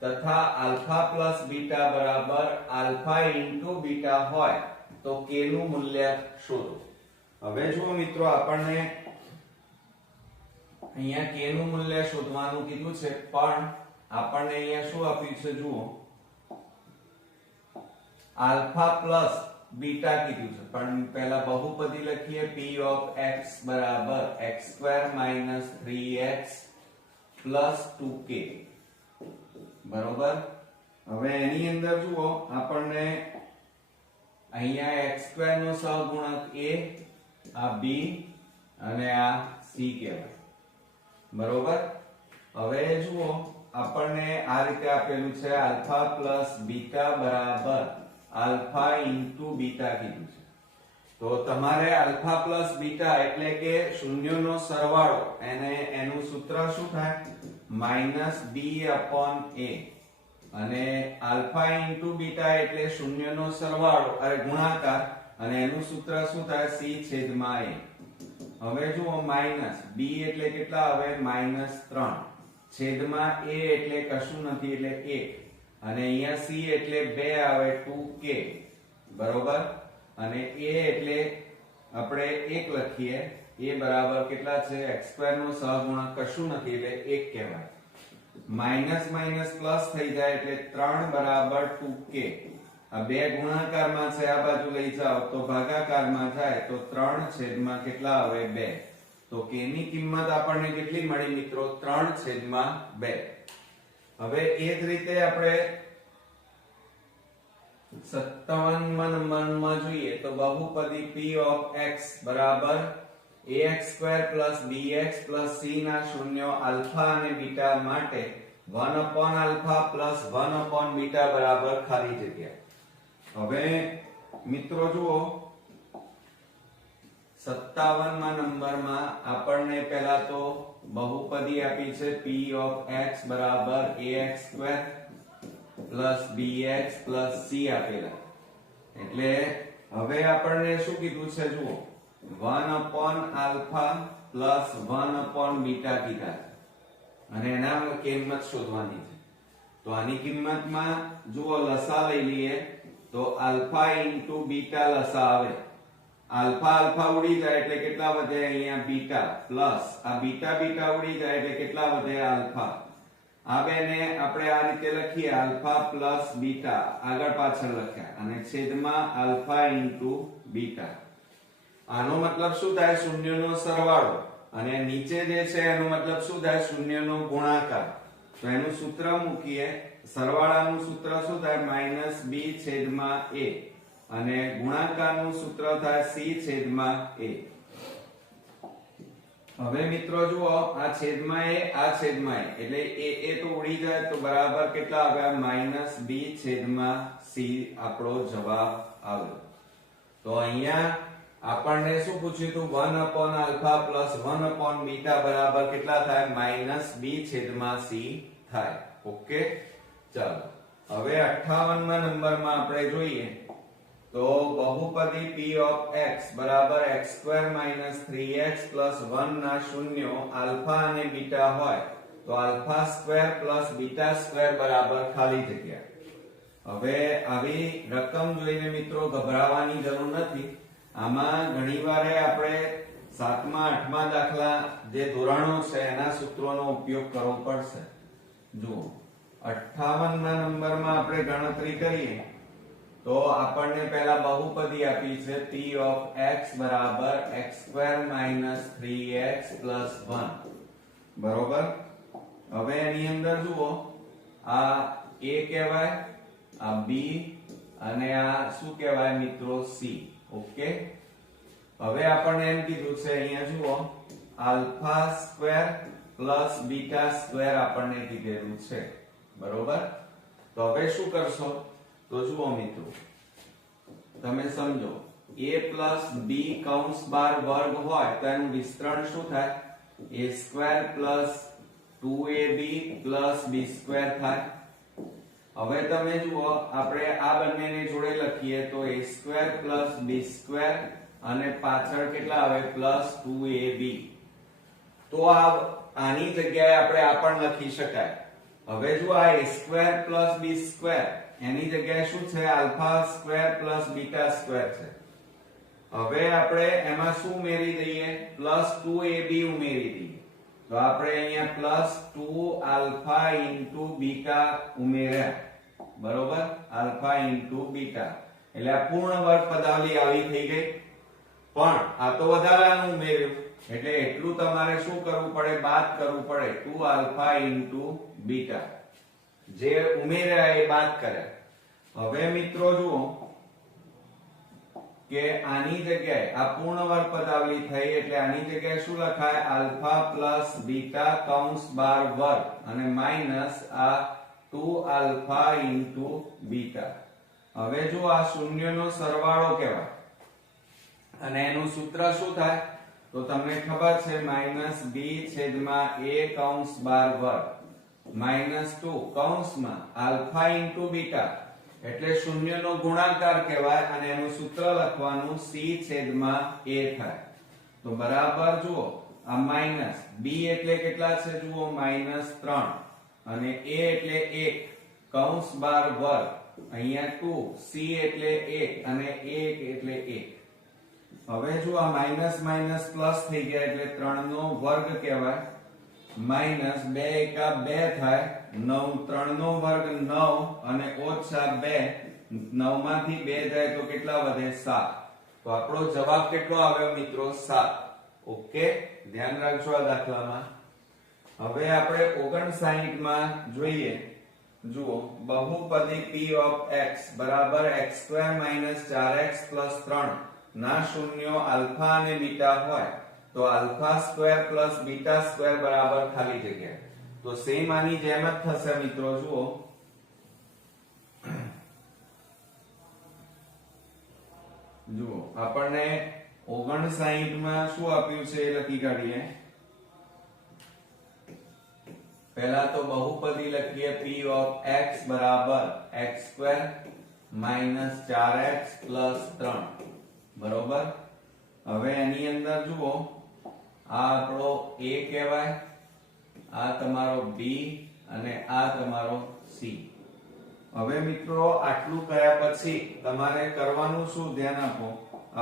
તથા આલ્ફા પ્લસ બીટા બરાબર આલ્ફા ઇન્ટુ બીટા હોય તો k નું મૂલ્ય શોધો. હવે જુઓ મિત્રો આપણને અહીંયા k નું મૂલ્ય શોધવાનું કીધું છે, પણ આપણને અહીંયા શું આપ્યું છે? જુઓ આલ્ફા પ્લસ બીટા કીધું છે, પણ પહેલા બહુપદી લખીએ p of x બરાબર x² - 3x + 2k. બરોબર. હવે એની અંદર જુઓ આપણને અહીંયા x² નો સહગુણક a, આ b અને આ c કહેવાય. બરોબર. હવે જુઓ આપણને આ રીતે આપેલું છે આલ્ફા પ્લસ બીટા બરાબર આલ્ફા ઇન્ટુ બીટા કીધું છે. તો તમારે આલ્ફા પ્લસ બીટા એટલે કે શૂન્યનો સરવાળો, એનું સૂત્ર શું થાય? -b/a. અને આલ્ફા ઇન્ટુ બીટા એટલે શૂન્યનો સરવાળો ગુણાકાર, અને એનું સૂત્ર શું થાય? c/a. હવે જુઓ માઈનસ b એટલે કેટલા આવે? -3, છેદમાં a એટલે કશું નથી એટલે 1, અને અહીંયા c એટલે 2 આવે 2k. બરોબર. અને a એટલે આપણે 1 લખીએ. a બરાબર કેટલા છે? x² નો સહગુણક કશું નથી એટલે 1 કહેવાય. માઈનસ માઈનસ પ્લસ થઈ જાય એટલે 3 બરાબર 2k. આ બે ગુણાકારમાં છે, આ બાજુ લઈ જાઓ તો ભાગાકારમાં જાય તો 3 છેદમાં કેટલા આવે? 2. તો k ની કિંમત આપણને કેટલી મળી મિત્રો? 3/2. હવે એ જ રીતે આપણે 57મા નંબરમાં જોઈએ તો બહુપદી p of x બરાબર ax² + bx + c ના શૂન્યો આલ્ફા અને બીટા માટે 1/α + 1/β બરાબર ખાલી જગ્યા. હવે મિત્રો જુઓ 57માં નંબરમાં આપણને પહેલા તો બહુપદી આપી છે p of x બરાબર ax² plus bx plus c આપેલા. એટલે હવે આપણને શું કીધું છે જુઓ, 1 upon alpha plus 1 upon beta કીધા અને એના કિંમત શોધવાની છે. તો આની કિંમતમાં જુઓ લસા લઈ લઈએ તો આલ્ફા ઇન્ટુ બીટા લસા આવે. આલ્ફા આલ્ફા ઉડી જાય એટલે કેટલા વધે અહીંયા બીટા પ્લસ આ બીટા બીટા ઉડી જાય એટલે કેટલા વધે આલ્ફા. આ બેને આપણે આ રીતે લખીએ આલ્ફા પ્લસ બીટા, આગળ પાછળ લખ્યા અને છેદમાં આલ્ફા ઇન્ટુ બીટા. આનો મતલબ શું થાય? શૂન્યનો સરવાળો. અને નીચે જે છે એનો મતલબ શું થાય? શૂન્યનો ગુણાકાર. તો એનું સૂત્ર મૂકીએ. સરવાળાનું સૂત્ર શું થાય? માઈનસ બી છેદમાં એ અને ગુણાકારનું સૂત્ર થાય સી છેદમાં એ. હવે મિત્રો જુઓ, આ છેદમાં એ આ છેદમાં એ એટલે એ તો ઉડી જાય તો બરાબર કેટલા આવ્યા? માઈનસ બી છેદમાં સી આપણો જવાબ આવ્યો. તો અહીંયા આપણને શું પૂછ્યું હતું? 1 upon alpha plus 1 upon beta બરાબર કેટલા થાય? માઈનસ બી છેદમાં સી થાય. ઓકે, ચાલો હવે 58માં નંબરમાં આપણે જોઈએ તો બહુપદી p of x બરાબર x² - 3x + 1 ના શૂન્યો આલ્ફા અને બીટા હોય તો α² + β² બરાબર ખાલી જગ્યા. હવે આવી રકમ જોઈને મિત્રો ગભરાવાની જરૂર નથી. આમાં ઘણીવાર આપણે 7મા 8મા દાખલા જે ધોરણો છે એના સૂત્રોનો ઉપયોગ કરવો પડશે. જુઓ 58ના નંબરમાં આપણે ગણતરી કરીએ તો આપણને પહેલા બહુપદી આપી છે p of x બરાબર x² - 3x + 1 બરોબર. હવે એની અંદર જુઓ આ a કહેવાય, આ b અને આ શું કહેવાય મિત્રો? c. ઓકે, હવે આપણને એમ કીધું છે અહીંયા જુઓ α² + β² આપણને કીધેલું છે બરોબર. તો હવે શું કરશો? તો જુઓ મિત્રો તમે સમજો a + b કૌંસ બાર વર્ગ હોય તો એનું વિસ્તરણ શું થાય? a² + 2ab + b² થાય. હવે તમે જુઓ આપણે આ બંનેને જોડે લખીએ તો a² + b² અને પાછળ કેટલા આવે? +2ab. તો આની જગ્યાએ આપણે આ પણ લખી શકાય. હવે જો આ a² + b² એની જગ્યાએ શું છે? α² + β² છે. હવે આપણે એમાં શું ઉમેરી દઈએ? +2ab ઉમેરી દઈએ. તો આપણે અહીંયા +2α * β ઉમેર્યા બરોબર. α * β એટલે આ પૂર્ણ વર્ગ પદાવલી આવી થઈ ગઈ. પણ આ તો વધારાનું ઉમેર્યું એટલે એટલું તમારે શું કરવું પડે? બાદ કરવું પડે. 2α * β જે ઉમેર્યા એ બાદ કર્યા. હવે મિત્રો જુઓ કે આની જગ્યાએ આ પૂર્ણ વર્ગ પદાવલી થઈ એટલે આની જગ્યાએ શું લખાય? α + β કૌંસ બાર વર્ગ અને માઈનસ આ 2α * β. હવે જો આ શૂન્યનો સરવાળો કહેવાય અને એનું સૂત્ર શું થાય? તો તમને ખબર છે -b છેદમાં a કૌંસ બાર વર્ગ -2 કૌંસમાં α * β એટલે શૂન્યનો ગુણાકાર કહેવાય અને એનું સૂત્ર લખવાનું c છેદમાં a થાય. તો બરાબર જુઓ આ માઈનસ b એટલે કેટલા છે? જુઓ -3 અને a એટલે 1 કૌંસ બાર વર્ગ અહીંયા 2 c એટલે 1 અને 1 એટલે 1. હવે જો આ માઈનસ માઈનસ પ્લસ થઈ ગયા એટલે 3 નો વર્ગ કહેવાય. માઈનસ 2 એકા 2 થાય 9 3 નો વર્ગ 9 અને ઓછા 2 9 માંથી 2 જાય તો કેટલા વધે? 7. તો આપણો જવાબ કેટલો આવ્યો મિત્રો? 7. ઓકે, ધ્યાન રાખજો આ દાખલામાં. હવે આપણે 59 માં જોઈએ. જુઓ બહુપદી p of x બરાબર x² - 4x + 3 ના શૂન્યો આલ્ફા અને બીટા હોય તો α² + β² બરાબર ખાલી જગ્યા. તો સેમ આની જેમ જ થશે મિત્રો. જુઓ આપણને 59 માં શું આપ્યું છે એ લખી કાઢીએ. પહેલા તો બહુપદી લખીએ p of x બરાબર x² - 4x + 3 બરોબર. હવે એની અંદર જુઓ આ આપણો a કહેવાય, આ તમારો b અને આ તમારો c. હવે મિત્રો આટલું કર્યા પછી તમારે કરવાનું શું, ધ્યાન આપો.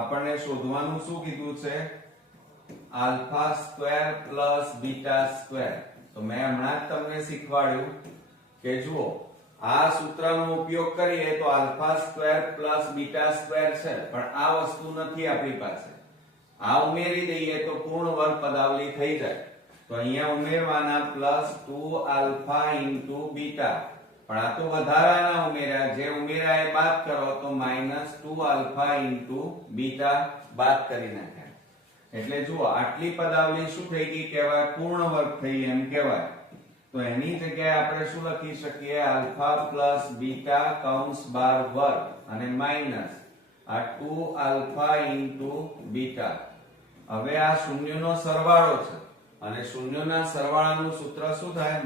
આપણને શોધવાનું શું કીધું છે? α² + β². તો મેં હમણાં જ તમને શીખવાડ્યું કે જુઓ આ સૂત્રનો ઉપયોગ કરીએ તો α² + β² છે, પણ આ વસ્તુ નથી આપણી પાસે. આ ઉમેરી દઈએ તો પૂર્ણ વર્ગ પદાવલી થઈ જાય. તો અહીંયા ઉમેરવાના +2α * β, પણ આ તો વધારાના ઉમેર્યા, જે ઉમેર્યા એ બાદ કરો તો -2α * β બાદ કરી નાખ્યા. એટલે જુઓ આટલી પદાવલી શું થઈ ગઈ કહેવાય? પૂર્ણ વર્ગ થઈ એમ કહેવાય. તો એની જગ્યાએ આપણે શું લખી શકીએ? α + β કૌંસ બાર વર્ગ અને માઈનસ આ 2α * β. હવે આ શૂન્યનો સરવાળો છે અને શૂન્યોના સરવાળાનું સૂત્ર શું થાય?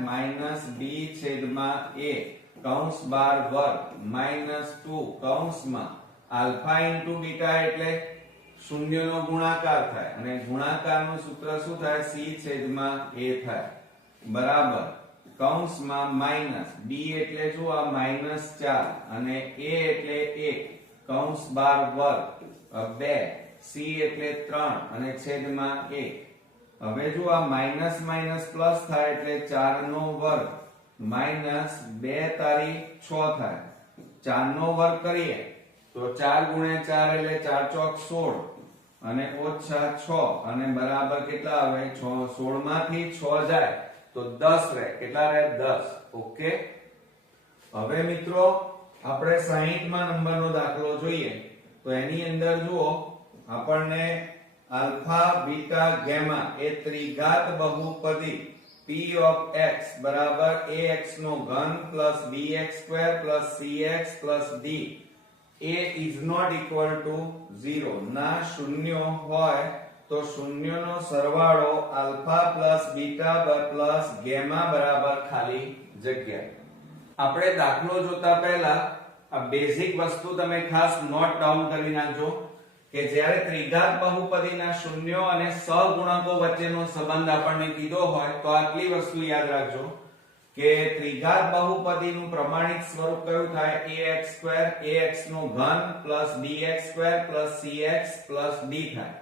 -b/a કૌંસ બાર વર્ગ -2 કૌંસમાં α * β એટલે શૂન્યનો ગુણાકાર થાય અને ગુણાકારનું સૂત્ર શું થાય? c/a થાય બરાબર કૌંસમાં માઈનસ b એટલે જો આ -4 અને a એટલે 1 કૌંસ બાર વર્ગ 2 c એટલે 3 અને છેદમાં 1. હવે જો આ માઈનસ માઈનસ પ્લસ થાય એટલે 4 નો વર્ગ માઈનસ 2 તારી 6 થાય. 4 નો વર્ગ કરીએ તો 4 × 4 એટલે 4 ચોક 16 અને ઓછા 6 અને બરાબર કેટલા આવે? 16 માંથી 6 જાય તો 10 રહે. કેટલા રહે? 10. ઓકે. હવે મિત્રો આપણે 60 માં નંબરનો દાખલો જોઈએ તો એની અંદર જુઓ આપણને આલ્ફા બીટા ગેમા એ ત્રિઘાત બહુપદી p of x બરાબર ax નો ઘન bx² cx d a is not equal to 0 ના શૂન્ય હોય તો શૂન્યનો સરવાળો આલ્ફા + બીટા + ગેમા બરાબર ખાલી જગ્યા. આપણે દાખલો જોતા પહેલા આ બેઝિક વસ્તુ તમે ખાસ નોટ ડાઉન કરી નાખજો કે જ્યારે ત્રિઘાત બહુપદીના શૂન્યો અને સહગુણકો વચ્ચેનો સંબંધ આપણને કીધો હોય તો આટલી વસ્તુ યાદ રાખજો કે ત્રિઘાત બહુપદીનું પ્રમાણિત સ્વરૂપ કયું થાય? ax² ax નો ઘન bx² cx d થાય.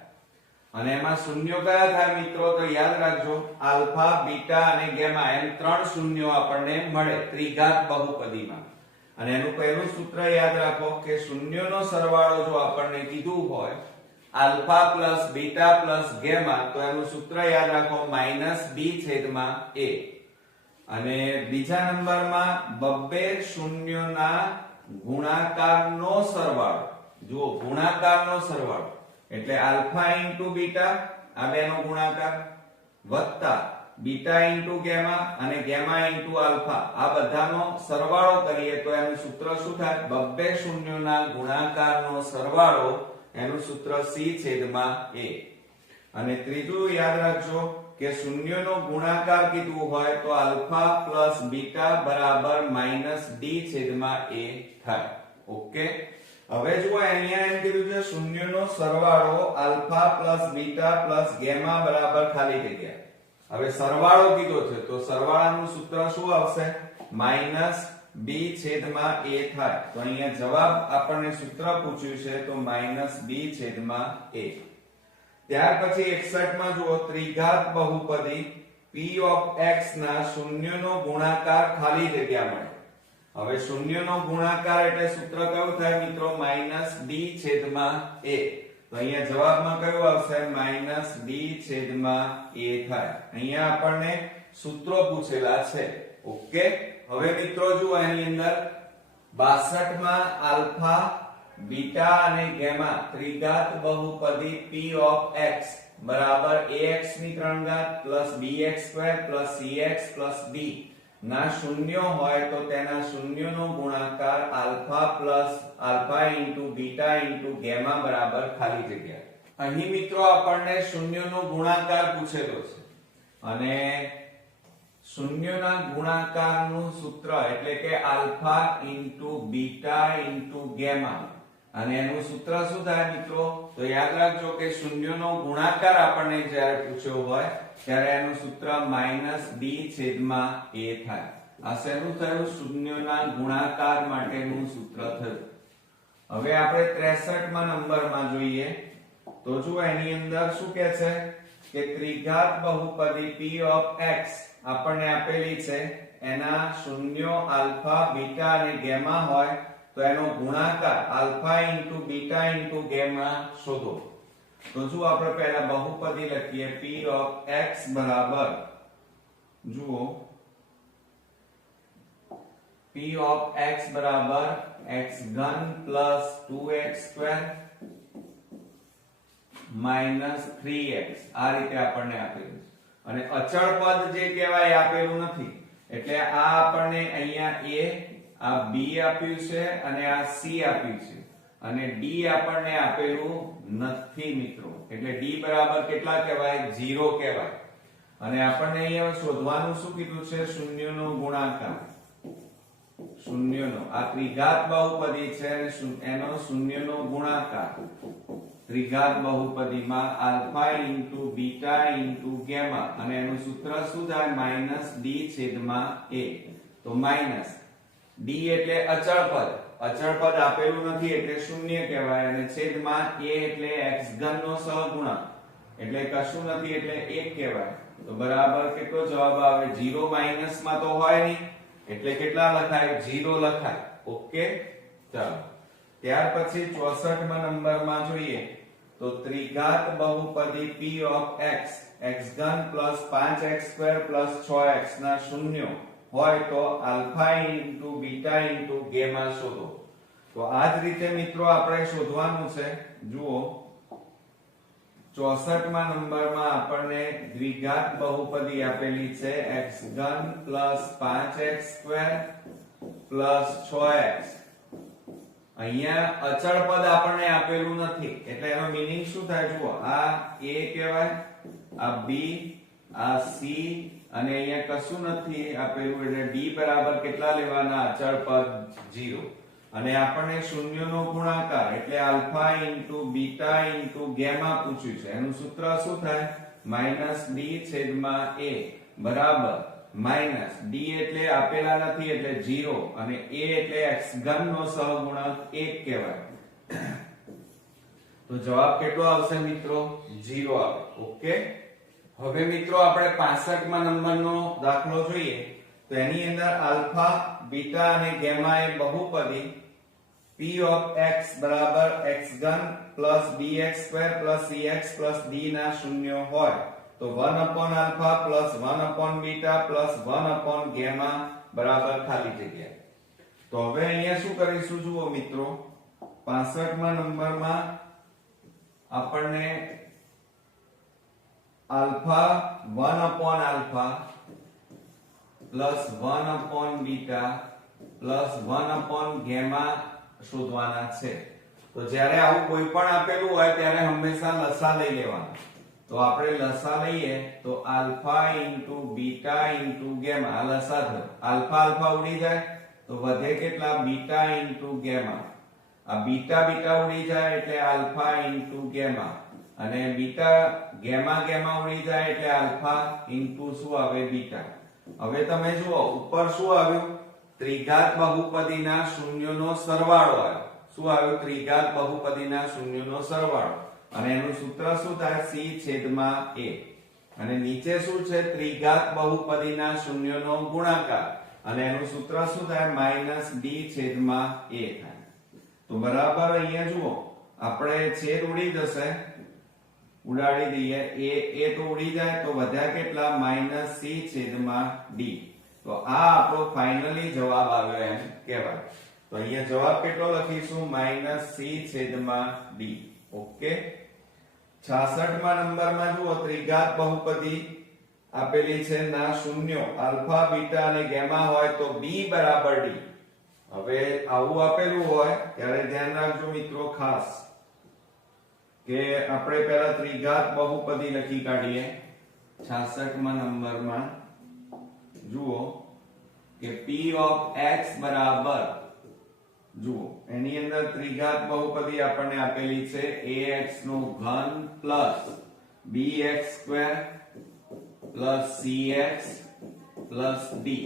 અને એમાં શૂન્યો કયા થાય મિત્રો? તો યાદ રાખજો આલ્ફા બીટા અને ગેમા એમ ત્રણ શૂન્યો આપણને મળે ત્રિઘાત બહુપદીમાં. અને એનું પહેલું સૂત્ર યાદ રાખો કે શૂન્યોનો સરવાળો જો આપણને કીધું હોય આલ્ફા + બીટા + ગેમા તો એનું સૂત્ર યાદ રાખો -b/a. અને બીજા નંબરમાં બબ્બે શૂન્યોના ગુણાકારનો સરવાળો. જુઓ ગુણાકારનો સરવાળો એટલે આલ્ફા * બીટા આ બેનો ગુણાકાર વત્તા બીટા * ગેમા અને ગેમા * આલ્ફા આ બધાનો સરવાળો કરીએ તો એનું સૂત્ર શું થાય? બબ્બે શૂન્યોના ગુણાકારનો સરવાળો એનું સૂત્ર c/a. અને ત્રીજું યાદ રાખજો કે શૂન્યનો ગુણાકાર કીધું હોય તો આલ્ફા + બીટા બરાબર -d/a થાય. ઓકે. હવે જુઓ અહીંયા એમ કીધું છે શૂન્યનો સરવાળો આલ્ફા + બીટા + ગેમા બરાબર ખાલી જગ્યા. હવે સરવાળો કીધો છે તો સરવાળાનું સૂત્ર શું આવશે? -b/a થાય. તો અહીંયા જવાબ આપણને સૂત્ર પૂછ્યું છે તો -b/a. ત્યાર પછી 61 માં જુઓ ત્રિઘાત બહુપદી p of x ના શૂન્યનો ગુણાકાર ખાલી જગ્યા મળે. હવે શૂન્યનો ગુણાકાર એટલે સૂત્ર કયું થાય મિત્રો? -d/a. તો અહીંયા જવાબમાં કયું આવશે? -d/a થાય. અહીંયા આપણને સૂત્રો પૂછેલા છે. ઓકે. હવે મિત્રો જુઓ એની અંદર 62 માં આલ્ફા બીટા અને ગેમા ત્રિઘાત બહુપદી p of x બરાબર ax ની 3 ઘાત bx² cx d ના શૂન્યો હોય તો તેના શૂન્યનો ગુણાકાર આલ્ફા + બીટા * ગેમા બરાબર ખાલી જગ્યા. અહીં મિત્રો આપણને શૂન્યનો ગુણાકાર પૂછેલો છે અને શૂન્યના ગુણાકારનું સૂત્ર એટલે કે alpha into beta into gamma, અને એનું સૂત્ર શું થાય મિત્રો? તો યાદ રાખજો કે શૂન્યનો ગુણાકાર આપણને જ્યારે પૂછ્યો હોય ત્યારે એનું સૂત્ર -b છેદમાં a થાય. આ શેનું થયું? શૂન્યના ગુણાકાર માટેનું સૂત્ર થયું. હવે આપણે 63માં નંબરમાં જોઈએ તો જો એની અંદર શું કહે છે કે ત્રિઘાત બહુપદી p of x આપણને આપેલી છે, એના શૂન્યો આલ્ફા બીટા અને ગેમા હોય તો એનો ગુણાકાર alpha into beta into gamma શોધો. તો જો આપણે પહેલા બહુપદી લખીએ p of x બરાબર, જુઓ p of x બરાબર x ઘન plus 2x square minus 3x, આ રીતે આપણને આપેલું છે. અને અચળ પદ જે કહેવાય આપેલું નથી, એટલે આ આપણને અહીંયા a, આ b આપ્યું છે અને આ c આપ્યું છે, અને d આપણને આપેલું નથી મિત્રો. એટલે d બરાબર કેટલા કહેવાય? 0 કહેવાય. અને આપણને અહીંયા શોધવાનું શું કીધું છે? શૂન્યનો ગુણાકાર. શૂન્યનો, આ ત્રિઘાત બહુપદી છે અને એનો શૂન્યનો ગુણાકાર ત્રિઘાત બહુપદીમાં alpha into beta into gamma, અને એનું સૂત્ર શું થાય? -d છેદમાં a. તો માઈનસ d એટલે અચળ પદ, અચળ પદ આપેલું નથી એટલે શૂન્ય કહેવાય, અને છેદમાં a એટલે x ઘન નો સહગુણક એટલે કશું નથી એટલે 1 કહેવાય. તો બરાબર કેટલો જવાબ આવે? 0. માઈનસમાં તો હોય નહીં એટલે કેટલા લખાય? 0 લખાય. ઓકે, ચાલો ત્યાર પછી 64માં નંબરમાં જોઈએ તો ત્રિઘાત બહુપદી p of x x ઘન plus 5x square plus 6x ના શૂન્યો હોય તો alpha into beta into gamma શોધો. તો આ જ રીતે મિત્રો આપણે શોધવાનું છે. જુઓ 64માં નંબરમાં આપણને દ્વિઘાત બહુપદી આપેલી છે x ઘન plus 5x square plus 6x. અહીંયા અચળ પદ આપણને આપેલું નથી એટલે એનો મીનિંગ શું થાય? જુઓ આ a કહેવાય, આ b, આ c, અને અહીંયા કશું નથી આપેલું એટલે d બરાબર કેટલા લેવાના? અચળ પદ 0. અને આપણને શૂન્યનો ગુણાકાર એટલે alpha into beta into gamma પૂછ્યું છે. એનું સૂત્ર શું થાય? -d છેદમાં a બરાબર માઈનસ d એટલે આપેલા નથી એટલે 0, અને a એટલે x ઘન નો સહગુણક 1 કહેવાય. તો જવાબ કેટલો આવશે મિત્રો? 0 આવે. ઓકે, હવે મિત્રો આપણે 65માં નંબરનો દાખલો જોઈએ તો એની અંદર આલ્ફા બીટા અને ગેમા એ બહુપદી p of x બરાબર x ઘન plus bx square plus cx plus d ના શૂન્ય હોય તો 1 upon alpha plus 1 upon beta plus 1 upon gamma બરાબર ખાલી જગ્યા. તો હવે અહીંયા શું કરીશું? જુઓ મિત્રો 65માં નંબરમાં આપણને alpha 1 upon alpha plus 1 upon beta plus 1 upon gamma શોધવાના છે. તો જ્યારે આવું કોઈ પણ આપેલું હોય ત્યારે હંમેશા લસા લઈ લેવાનો. તો આપણે લસા લઈએ તો alpha into beta into gamma, લસા થયો. આલ્ફા આલ્ફા ઉડી જાય તો વધે કેટલા? Beta into gamma. આ બીટા બીટા ઉડી જાય એટલે આલ્ફા ઇન્ટુ ગેમા, અને બીટા ગેમા ગેમા ઉડી જાય એટલે આલ્ફા ઇન્ટુ શું આવે? બીટા. હવે તમે જુઓ ઉપર શું આવ્યું? ત્રિઘાત બહુપદીના શૂન્યોનો સરવાળો આવ્યો. શું આવ્યું? ત્રિઘાત બહુપદીના શૂન્યોનો સરવાળો, અને એનું સૂત્ર શું થાય? c છેદમાં a. અને નીચે શું છે? ત્રિઘાત બહુપદીના શૂન્યનો ગુણાકાર, અને એનું સૂત્ર શું થાય? -d છેદમાં a થાય. તો બરાબર અહીંયા જુઓ આપણે છેદ ઉડી જશે, ઉડાડી દઈએ. a તો ઉડી જાય તો વધ્યા કેટલા? -c છેદમાં d. તો આ આપણો ફાઇનલી જવાબ આવ્યો એમ કહેવાય. તો અહીંયા જવાબ કેટલો લખીશું? -c છેદમાં d. ઓકે, 66માં નંબરમાં જુઓ ત્રિઘાત બહુપદી આપેલી છે ના શૂન્યો આલ્ફા બીટા અને ગેમા હોય તો b બરાબર d. હવે આવું આપેલું હોય ત્યારે ધ્યાન રાખજો મિત્રો ખાસ. કે આપણે પહેલા ત્રિઘાત બહુપદી લખી કાઢીએ 66માં નંબરમાં જુઓ કે p ઓફ x બરાબર જુઓ એની અંદર ત્રિઘાત બહુપદી આપણને આપેલી છે ax નો ઘન plus bx² plus cx plus d.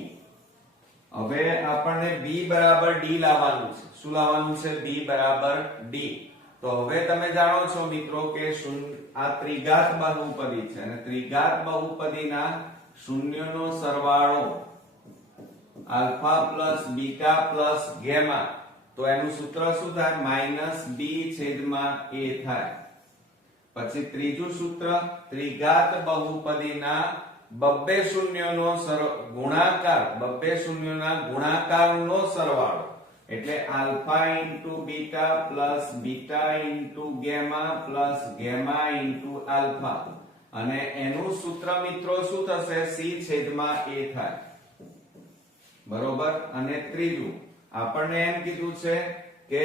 હવે આપણને b બરાબર d લાવવાનું છે. શું લાવવાનું છે? b બરાબર d. તો હવે તમે જાણો છો મિત્રો કે આ ત્રિઘાત બહુપદી છે અને ત્રિઘાત બહુપદીના શૂન્યનો સરવાળો alpha plus beta plus gamma, તો એનું સૂત્ર શું થાય? -b છેદમાં a થાય. પછી ત્રીજું સૂત્ર ત્રિઘાત બહુપદીના બબ્બે શૂન્યનો ગુણાકાર, બબ્બે શૂન્યના ગુણાકારનો સરવાળો એટલે alpha into beta plus beta into gamma plus gamma into alpha, અને એનું સૂત્ર મિત્રો શું થશે? c છેદમાં a થાય. બરોબર. અને ત્રીજું આપણને એમ કીધું છે કે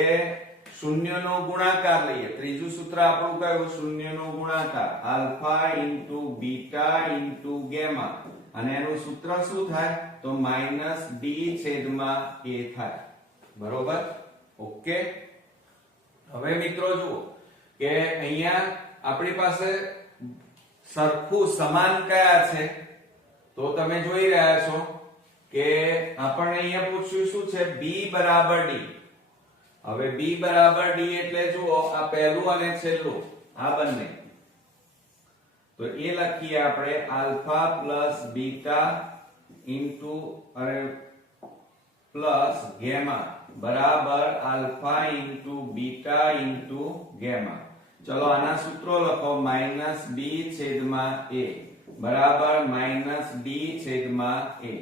શૂન્યનો ગુણાકાર લઈએ. ત્રીજું સૂત્ર આપણું કયું? શૂન્યનો ગુણાકાર alpha into beta into gamma, અને એનું સૂત્ર શું થાય? તો -d છેદમાં a થાય. બરોબર. ઓકે. હવે મિત્રો જુઓ કે અહીંયા આપણી પાસે સરખું સમાન કયા છે? તો તમે જોઈ રહ્યા છો કે આપણને અહીંયા પૂછ્યું શું છે? b બરાબર d. હવે b બરાબર d એટલે જુઓ આ પહેલું અને છેલ્લું આ બંને, તો એ લખીએ આપણે alpha plus beta into plus gamma બરાબર alpha into beta into gamma. ચલો આના સૂત્રો લખો. -b છેદમાં a બરાબર -d છેદમાં a.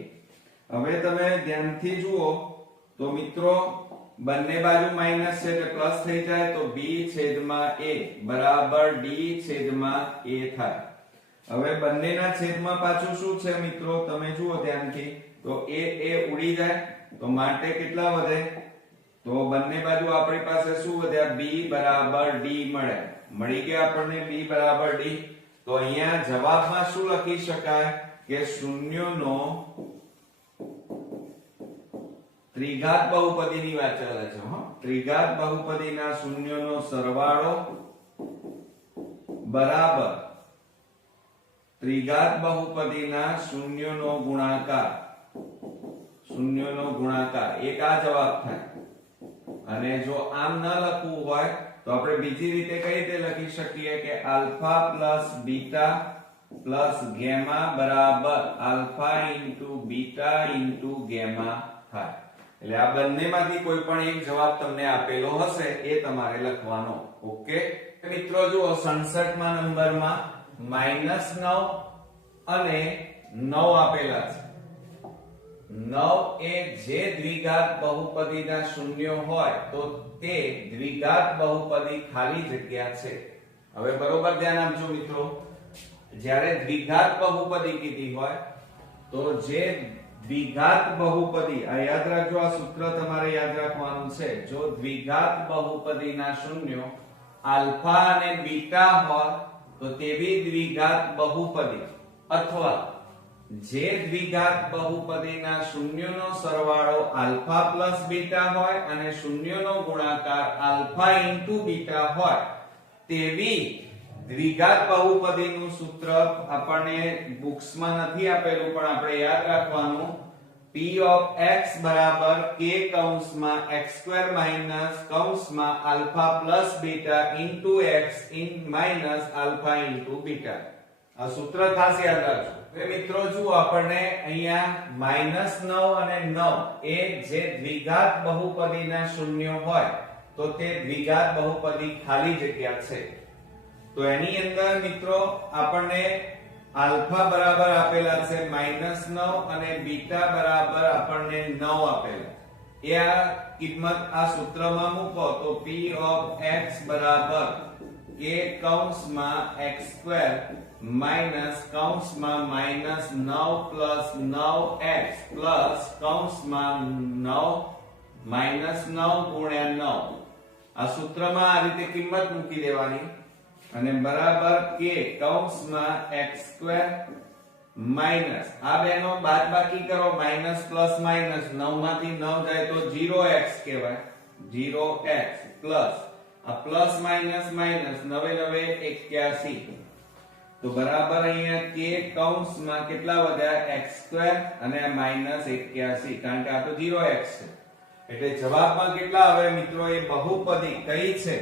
હવે તમે ધ્યાનથી જુઓ તો મિત્રો બંને બાજુ માઈનસ છે એટલે પ્લસ થઈ જાય, તો b છેદમાં a બરાબર d છેદમાં a થાય. હવે બંનેના છેદમાં પાછું શું છે મિત્રો? તમે જુઓ ધ્યાનથી તો a ઉડી જાય, તો માટે કેટલા વધે? તો બંને બાજુ આપણી પાસે શું વધ્યા? b બરાબર d મળી ગયા આપણને b બરાબર d. તો અહીંયા જવાબમાં શું લખી શકાય કે શૂન્યનો ત્રિઘાત બહુપદીની વાત ચાલે છે. ત્રિઘાત બહુપદીના શૂન્યનો સરવાળો બરાબર ત્રિઘાત બહુપદીના શૂન્યનો ગુણાકાર. શૂન્યનો ગુણાકાર એક આ જવાબ થાય. અને જો આમ ન લખવું હોય તો આપણે બીજી રીતે કઈ રીતે લખી શકીએ કે alpha plus beta plus gamma બરાબર alpha into beta into gamma થાય. એટલે આ બંનેમાંથી કોઈ પણ એક જવાબ તમને આપેલો હશે એ તમારે લખવાનો. ઓકે મિત્રો જુઓ 67માં નંબરમાં -9 અને 9 આપેલા છે. 9 એ જે દ્વિઘાત બહુપદીના શૂન્ય હોય તો તે દ્વિઘાત બહુપદી ખાલી જગ્યા છે. હવે બરોબર ધ્યાન આપજો મિત્રો. જ્યારે દ્વિઘાત બહુપદી કીધી હોય તો જે દ્વિઘાત બહુપદી, આ યાદ રાખજો, આ સૂત્ર તમારે યાદ રાખવાનું છે. જો દ્વિઘાત બહુપદીના શૂન્યો આલ્ફા અને બીટા હોય તો તેવી દ્વિઘાત બહુપદી, અથવા જે દ્વિઘાત બહુપદીના શૂન્યનો સરવાળો આલ્ફા પ્લસ બીટા હોય અને શૂન્યનો ગુણાકાર આલ્ફા ઇન્ટુ બીટા હોય તેવી દ્વિઘાત બહુપદીનું સૂત્ર આપણને બુક્સમાં નથી આપેલું, પણ આપણે યાદ રાખવાનું. p of x બરાબર k કૌંસમાં x² માઈનસ કૌંસમાં alpha plus beta into x minus alpha into beta. આ સૂત્ર ખાસ યાદ રાખજો. હવે મિત્રો જુઓ આપણને અહીંયા -9 અને 9 એ જે દ્વિઘાત બહુપદીના શૂન્ય હોય તો તે દ્વિઘાત બહુપદી ખાલી જગ્યા છે. તો એની અંદર મિત્રો આપણને આલ્ફા બરાબર આપેલા છે -9 અને બીટા બરાબર આપણને 9 આપેલા. એ આ કિંમત આ સૂત્રમાં મૂકો તો p of x બરાબર k કૌંસમાં x² માઈનસ કૌંસમાં -9 પ્લસ 9x પ્લસ કૌંસમાં 9 -9 ગુણ્યા 9. આ સૂત્રમાં આ રીતે કિંમત મૂકી દેવાની. અને બરાબર k કૌંસમાં x² માઈનસ આ બેનો બાદબાકી કરો માઈનસ પ્લસ માઈનસ 9 માંથી 9 જાય તો 0x કહેવાય 0x પ્લસ આ પ્લસ માઈનસ માઈનસ 9 9 81 તો બરાબર અહીંયા k કૌંસમાં કેટલા વધ્યા x² અને આ માઈનસ 81 કારણ કે આ તો 0x છે એટલે જવાબમાં કેટલા આવે મિત્રો એ બહુપદી કઈ છે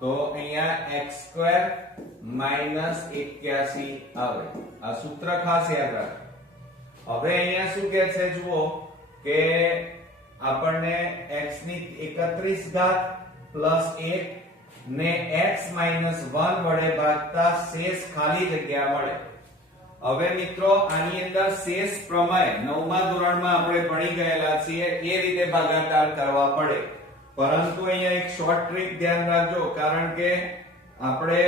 તો અહીંયા x² માઈનસ 81 આવે આ સૂત્ર ખાસ યાદ રાખો હવે અહીંયા શું કહે છે જુઓ કે આપણને x ની 31 ઘાત પ્લસ 1 ને x માઈનસ 1 વડે ભાગતા શેષ ખાલી જગ્યા મળે હવે મિત્રો આની અંદર શેષ પ્રમેય 9મા ધોરણમાં આપણે ભણી ગયેલા છીએ એ રીતે ભાગાકાર કરવા પડે પરંતુ અહીંયા એક શોર્ટ ટ્રીક ધ્યાન રાખજો કારણ કે આપણે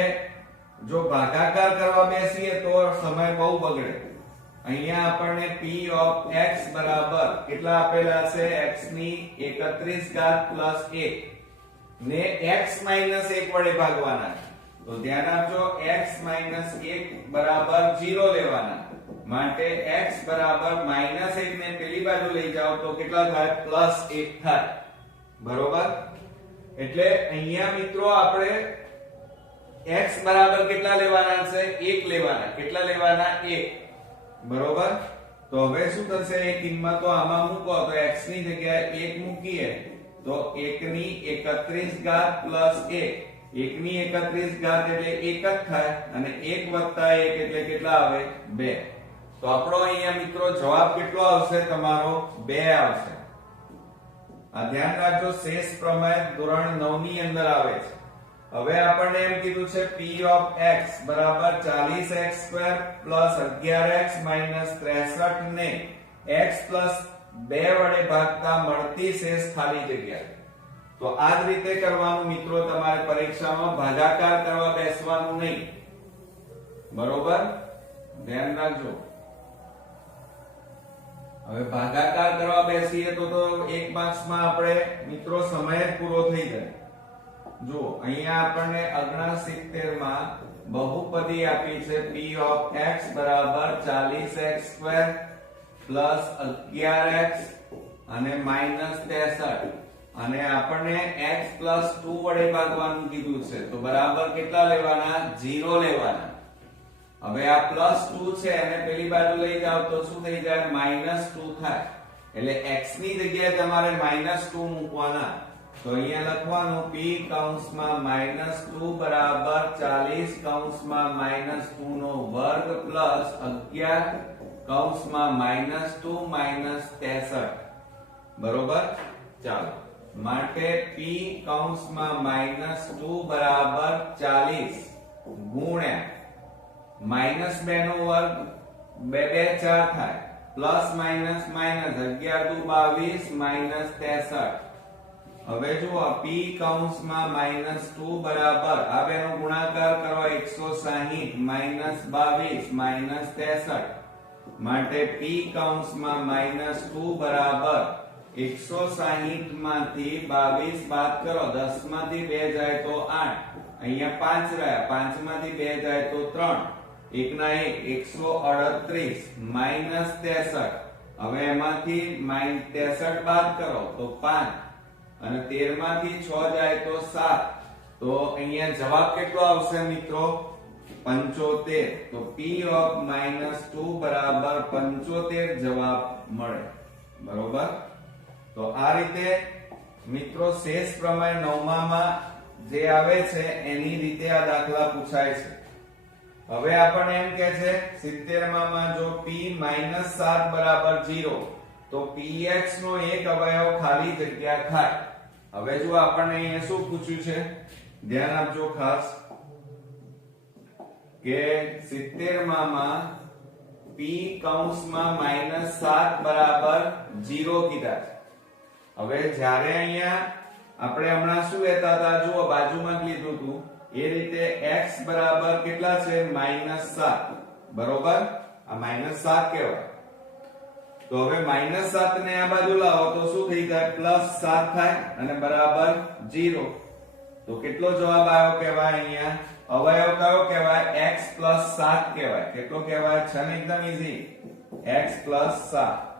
જો ભાગાકાર કરવા બેસીએ તો સમય બહુ બગડે અહીંયા આપણને p ઓફ x બરાબર કેટલા આપેલા છે x ની 31 ઘાત પ્લસ 1 ને x માઈનસ 1 વડે ભાગવાના તો ધ્યાન આપજો x માઈનસ 1 બરાબર 0 લેવાના માટે x બરાબર માઈનસ 1 ને પેલી બાજુ લઈ જાઓ તો કેટલા થાય પ્લસ 1 થાય બરોબર એટલે અહીંયા મિત્રો આપણે x બરાબર કેટલા લેવાના છે 1 લેવાના કેટલા લેવાના 1 બરોબર તો હવે શું થશે એ કિંમત તો આમાં મૂકો તો x ની જગ્યાએ 1 મૂકીએ તો 1 ની 31 ઘાત પ્લસ 1 1 ની 31 ઘાત એટલે 1 જ થાય અને 1 વત્તા 1 એટલે કેટલા આવે 2 તો આપણો અહીંયા મિત્રો જવાબ કેટલો આવશે તમારો 2 આવશે આ ધ્યાન રાખજો શેષ પ્રમેય ધોરણ 9 ની અંદર આવે છે હવે આપણને એમ કીધું છે p ઓફ x બરાબર 40x² પ્લસ 11x માઈનસ 63 ને x પ્લસ 2 વડે ભાગતા મળતી શેષ ખાલી જગ્યા તો આ જ રીતે કરવાનું મિત્રો તમારે પરીક્ષામાં ભાગાકાર કરવા બેસવાનું નહીં બરોબર ધ્યાન રાખજો હવે ભાગાકાર કરવા બેસીએ તો એક માર્ક્સમાં આપણે મિત્રો સમય જ પૂરો થઈ જાય જો અહીંયા આપણને અજ્ઞાત 70 માં બહુપદી આપી છે p ઓફ x બરાબર 40x² પ્લસ 11x અને માઈનસ 63 અને આપણને x પ્લસ 2 વડે ભાગવાનું કીધું છે તો બરાબર કેટલા લેવાના 0 લેવાના હવે આ પ્લસ 2 છે અને પેલી બાજુ લઈ જાવ તો શું થઈ જાય માઈનસ 2 થાય એટલે x ની જગ્યાએ તમારે માઈનસ 2 મૂકવાના તો અહીંયા લખવાનું p કૌંસમાં -2 બરાબર 40 કૌંસમાં -2 નો વર્ગ પ્લસ 11 કૌંસમાં -2 -63 બરોબર ચાલો માટે p કૌંસમાં -2 બરાબર 40 ગુણ્યા -2 નો વર્ગ 2 2 4 થાય પ્લસ માઈનસ માઈનસ 11 દુ 22 -63 હવે જુઓ p કૌંસમાં -2 બરાબર આ બેનો ગુણાકાર કરો 160 -22 -63 માટે p કૌંસમાં -2 બરાબર 160 માંથી 22 બાદ કરો 10 માંથી 2 જાય તો 8 અહીંયા 5 રહ્યા 5 માંથી 2 જાય તો 3 1 ના 1 138 -63 હવે એમાંથી -63 બાદ કરો તો 5 અને 13 માંથી 6 જાય તો 7 તો અહીંયા જવાબ કેટલો આવશે મિત્રો 75 તો p ઓફ -2 બરાબર 75 જવાબ મળે બરોબર તો આ રીતે મિત્રો શેષ પ્રમેય 9માં જે આવે છે એની રીતે આ દાખલા પૂછાય છે હવે આપણને એમ કહે છે 70 માં જો p -7 બરાબર 0 તો px નો એક અવયવ ખાલી જગ્યા થાય હવે જો આપણને અહીંયા શું પૂછ્યું છે ધ્યાન આપજો ખાસ કે 70 માં p કૌંસમાં -7 બરાબર 0 કીધા છે હવે જ્યારે અહીંયા આપણે હમણાં શું લેતા હતા જુઓ બાજુમાં જ લીધું હતું એ રીતે x બરાબર કેટલા છે -7 બરોબર આ -7 કહેવાય તો હવે -7 ને આ બાજુ લાવો તો શું થઈ જાય +7 થાય અને બરાબર 0 તો કેટલો જવાબ આવ્યો કહેવાય અહીંયા અવયવ કયો કહેવાય? x + 7 કહેવાય. કેટલો કહેવાય છે? એકદમ ઈઝી, x + 7.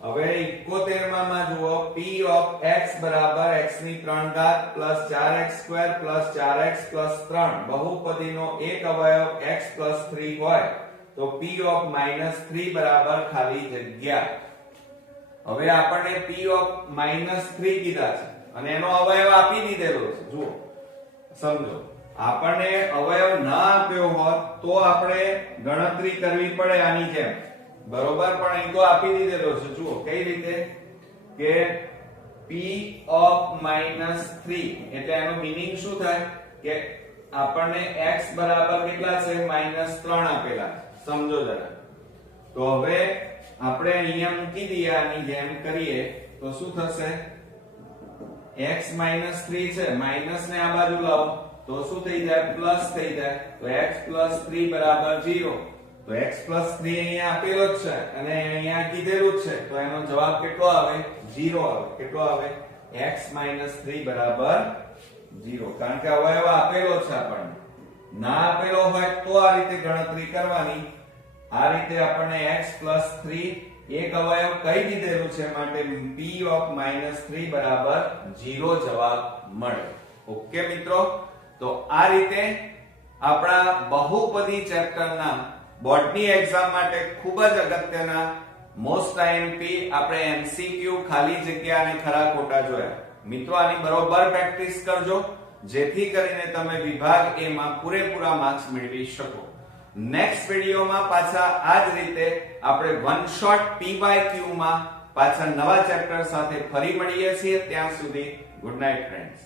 હવે 71 માં જુઓ, p of x બરાબર x ની 3 ઘાત plus 4x² plus 4x plus 3 બહુપદીનો એક અવયવ x પ્લસ 3 હોય તો p of -3 બરાબર ખાલી જગ્યા. હવે આપણને p of -3 કીધા છે અને એનો અવયવ આપી દીધેલો છે. જુઓ સમજો, આપણને અવયવ ના આપ્યો હોત તો આપણે ગણતરી કરવી પડે આની જેમ, બરોબર? પણ અહીં તો આપી દીધેલો છે. જુઓ કઈ રીતે કે p of -3 એટલે એનો મીનિંગ શું થાય કે આપણને x બરાબર કેટલા છે? -3 આપેલા. સમજો જરા. તો હવે આપણે અહીંયા મૂકી દઈએ, આની જેમ કરીએ તો શું થશે? x -3 છે, માઈનસ ને આ બાજુ લાવો તો શું થઈ જાય? પ્લસ થઈ જાય. તો x + 3 બરાબર 0. તો x + 3 અહીંયા આપેલો જ છે અને અહીંયા કીધેલું જ છે, તો એનો જવાબ કેટલો આવે? 0 આવે. કેટલો આવે? x -3 બરાબર 0. કારણ કે અવયવ આપેલો છે આપણને. ના આપેલો હોય તો આ રીતે ગણતરી કરવાની. આ રીતે આપણને x + 3 એક અવયવ કઈ દીધેલું છે માટે p of -3 બરાબર 0 જવાબ મળે. ઓકે મિત્રો, તો આ રીતે આપણા બહુપદી ચેપ્ટરના બોર્ડની એક્ઝામ માટે ખૂબ જ અગત્યના મોસ્ટ આઈએમપી આપણે એમસીક્યુ, ખાલી જગ્યા અને ખરા ખોટા જોયા. મિત્રો આની બરોબર પ્રેક્ટિસ કરજો જેથી કરીને તમે વિભાગ A માં પૂરેપૂરા માર્ક્સ મેળવી શકો. નેક્સ્ટ વિડિયોમાં પાછા આ જ રીતે આપણે વન શોટ PYQ માં પાછા નવા ચેપ્ટર સાથે ફરી મળીએ છીએ. ત્યાં સુધી ગુડ નાઇટ ફ્રેન્ડ્સ.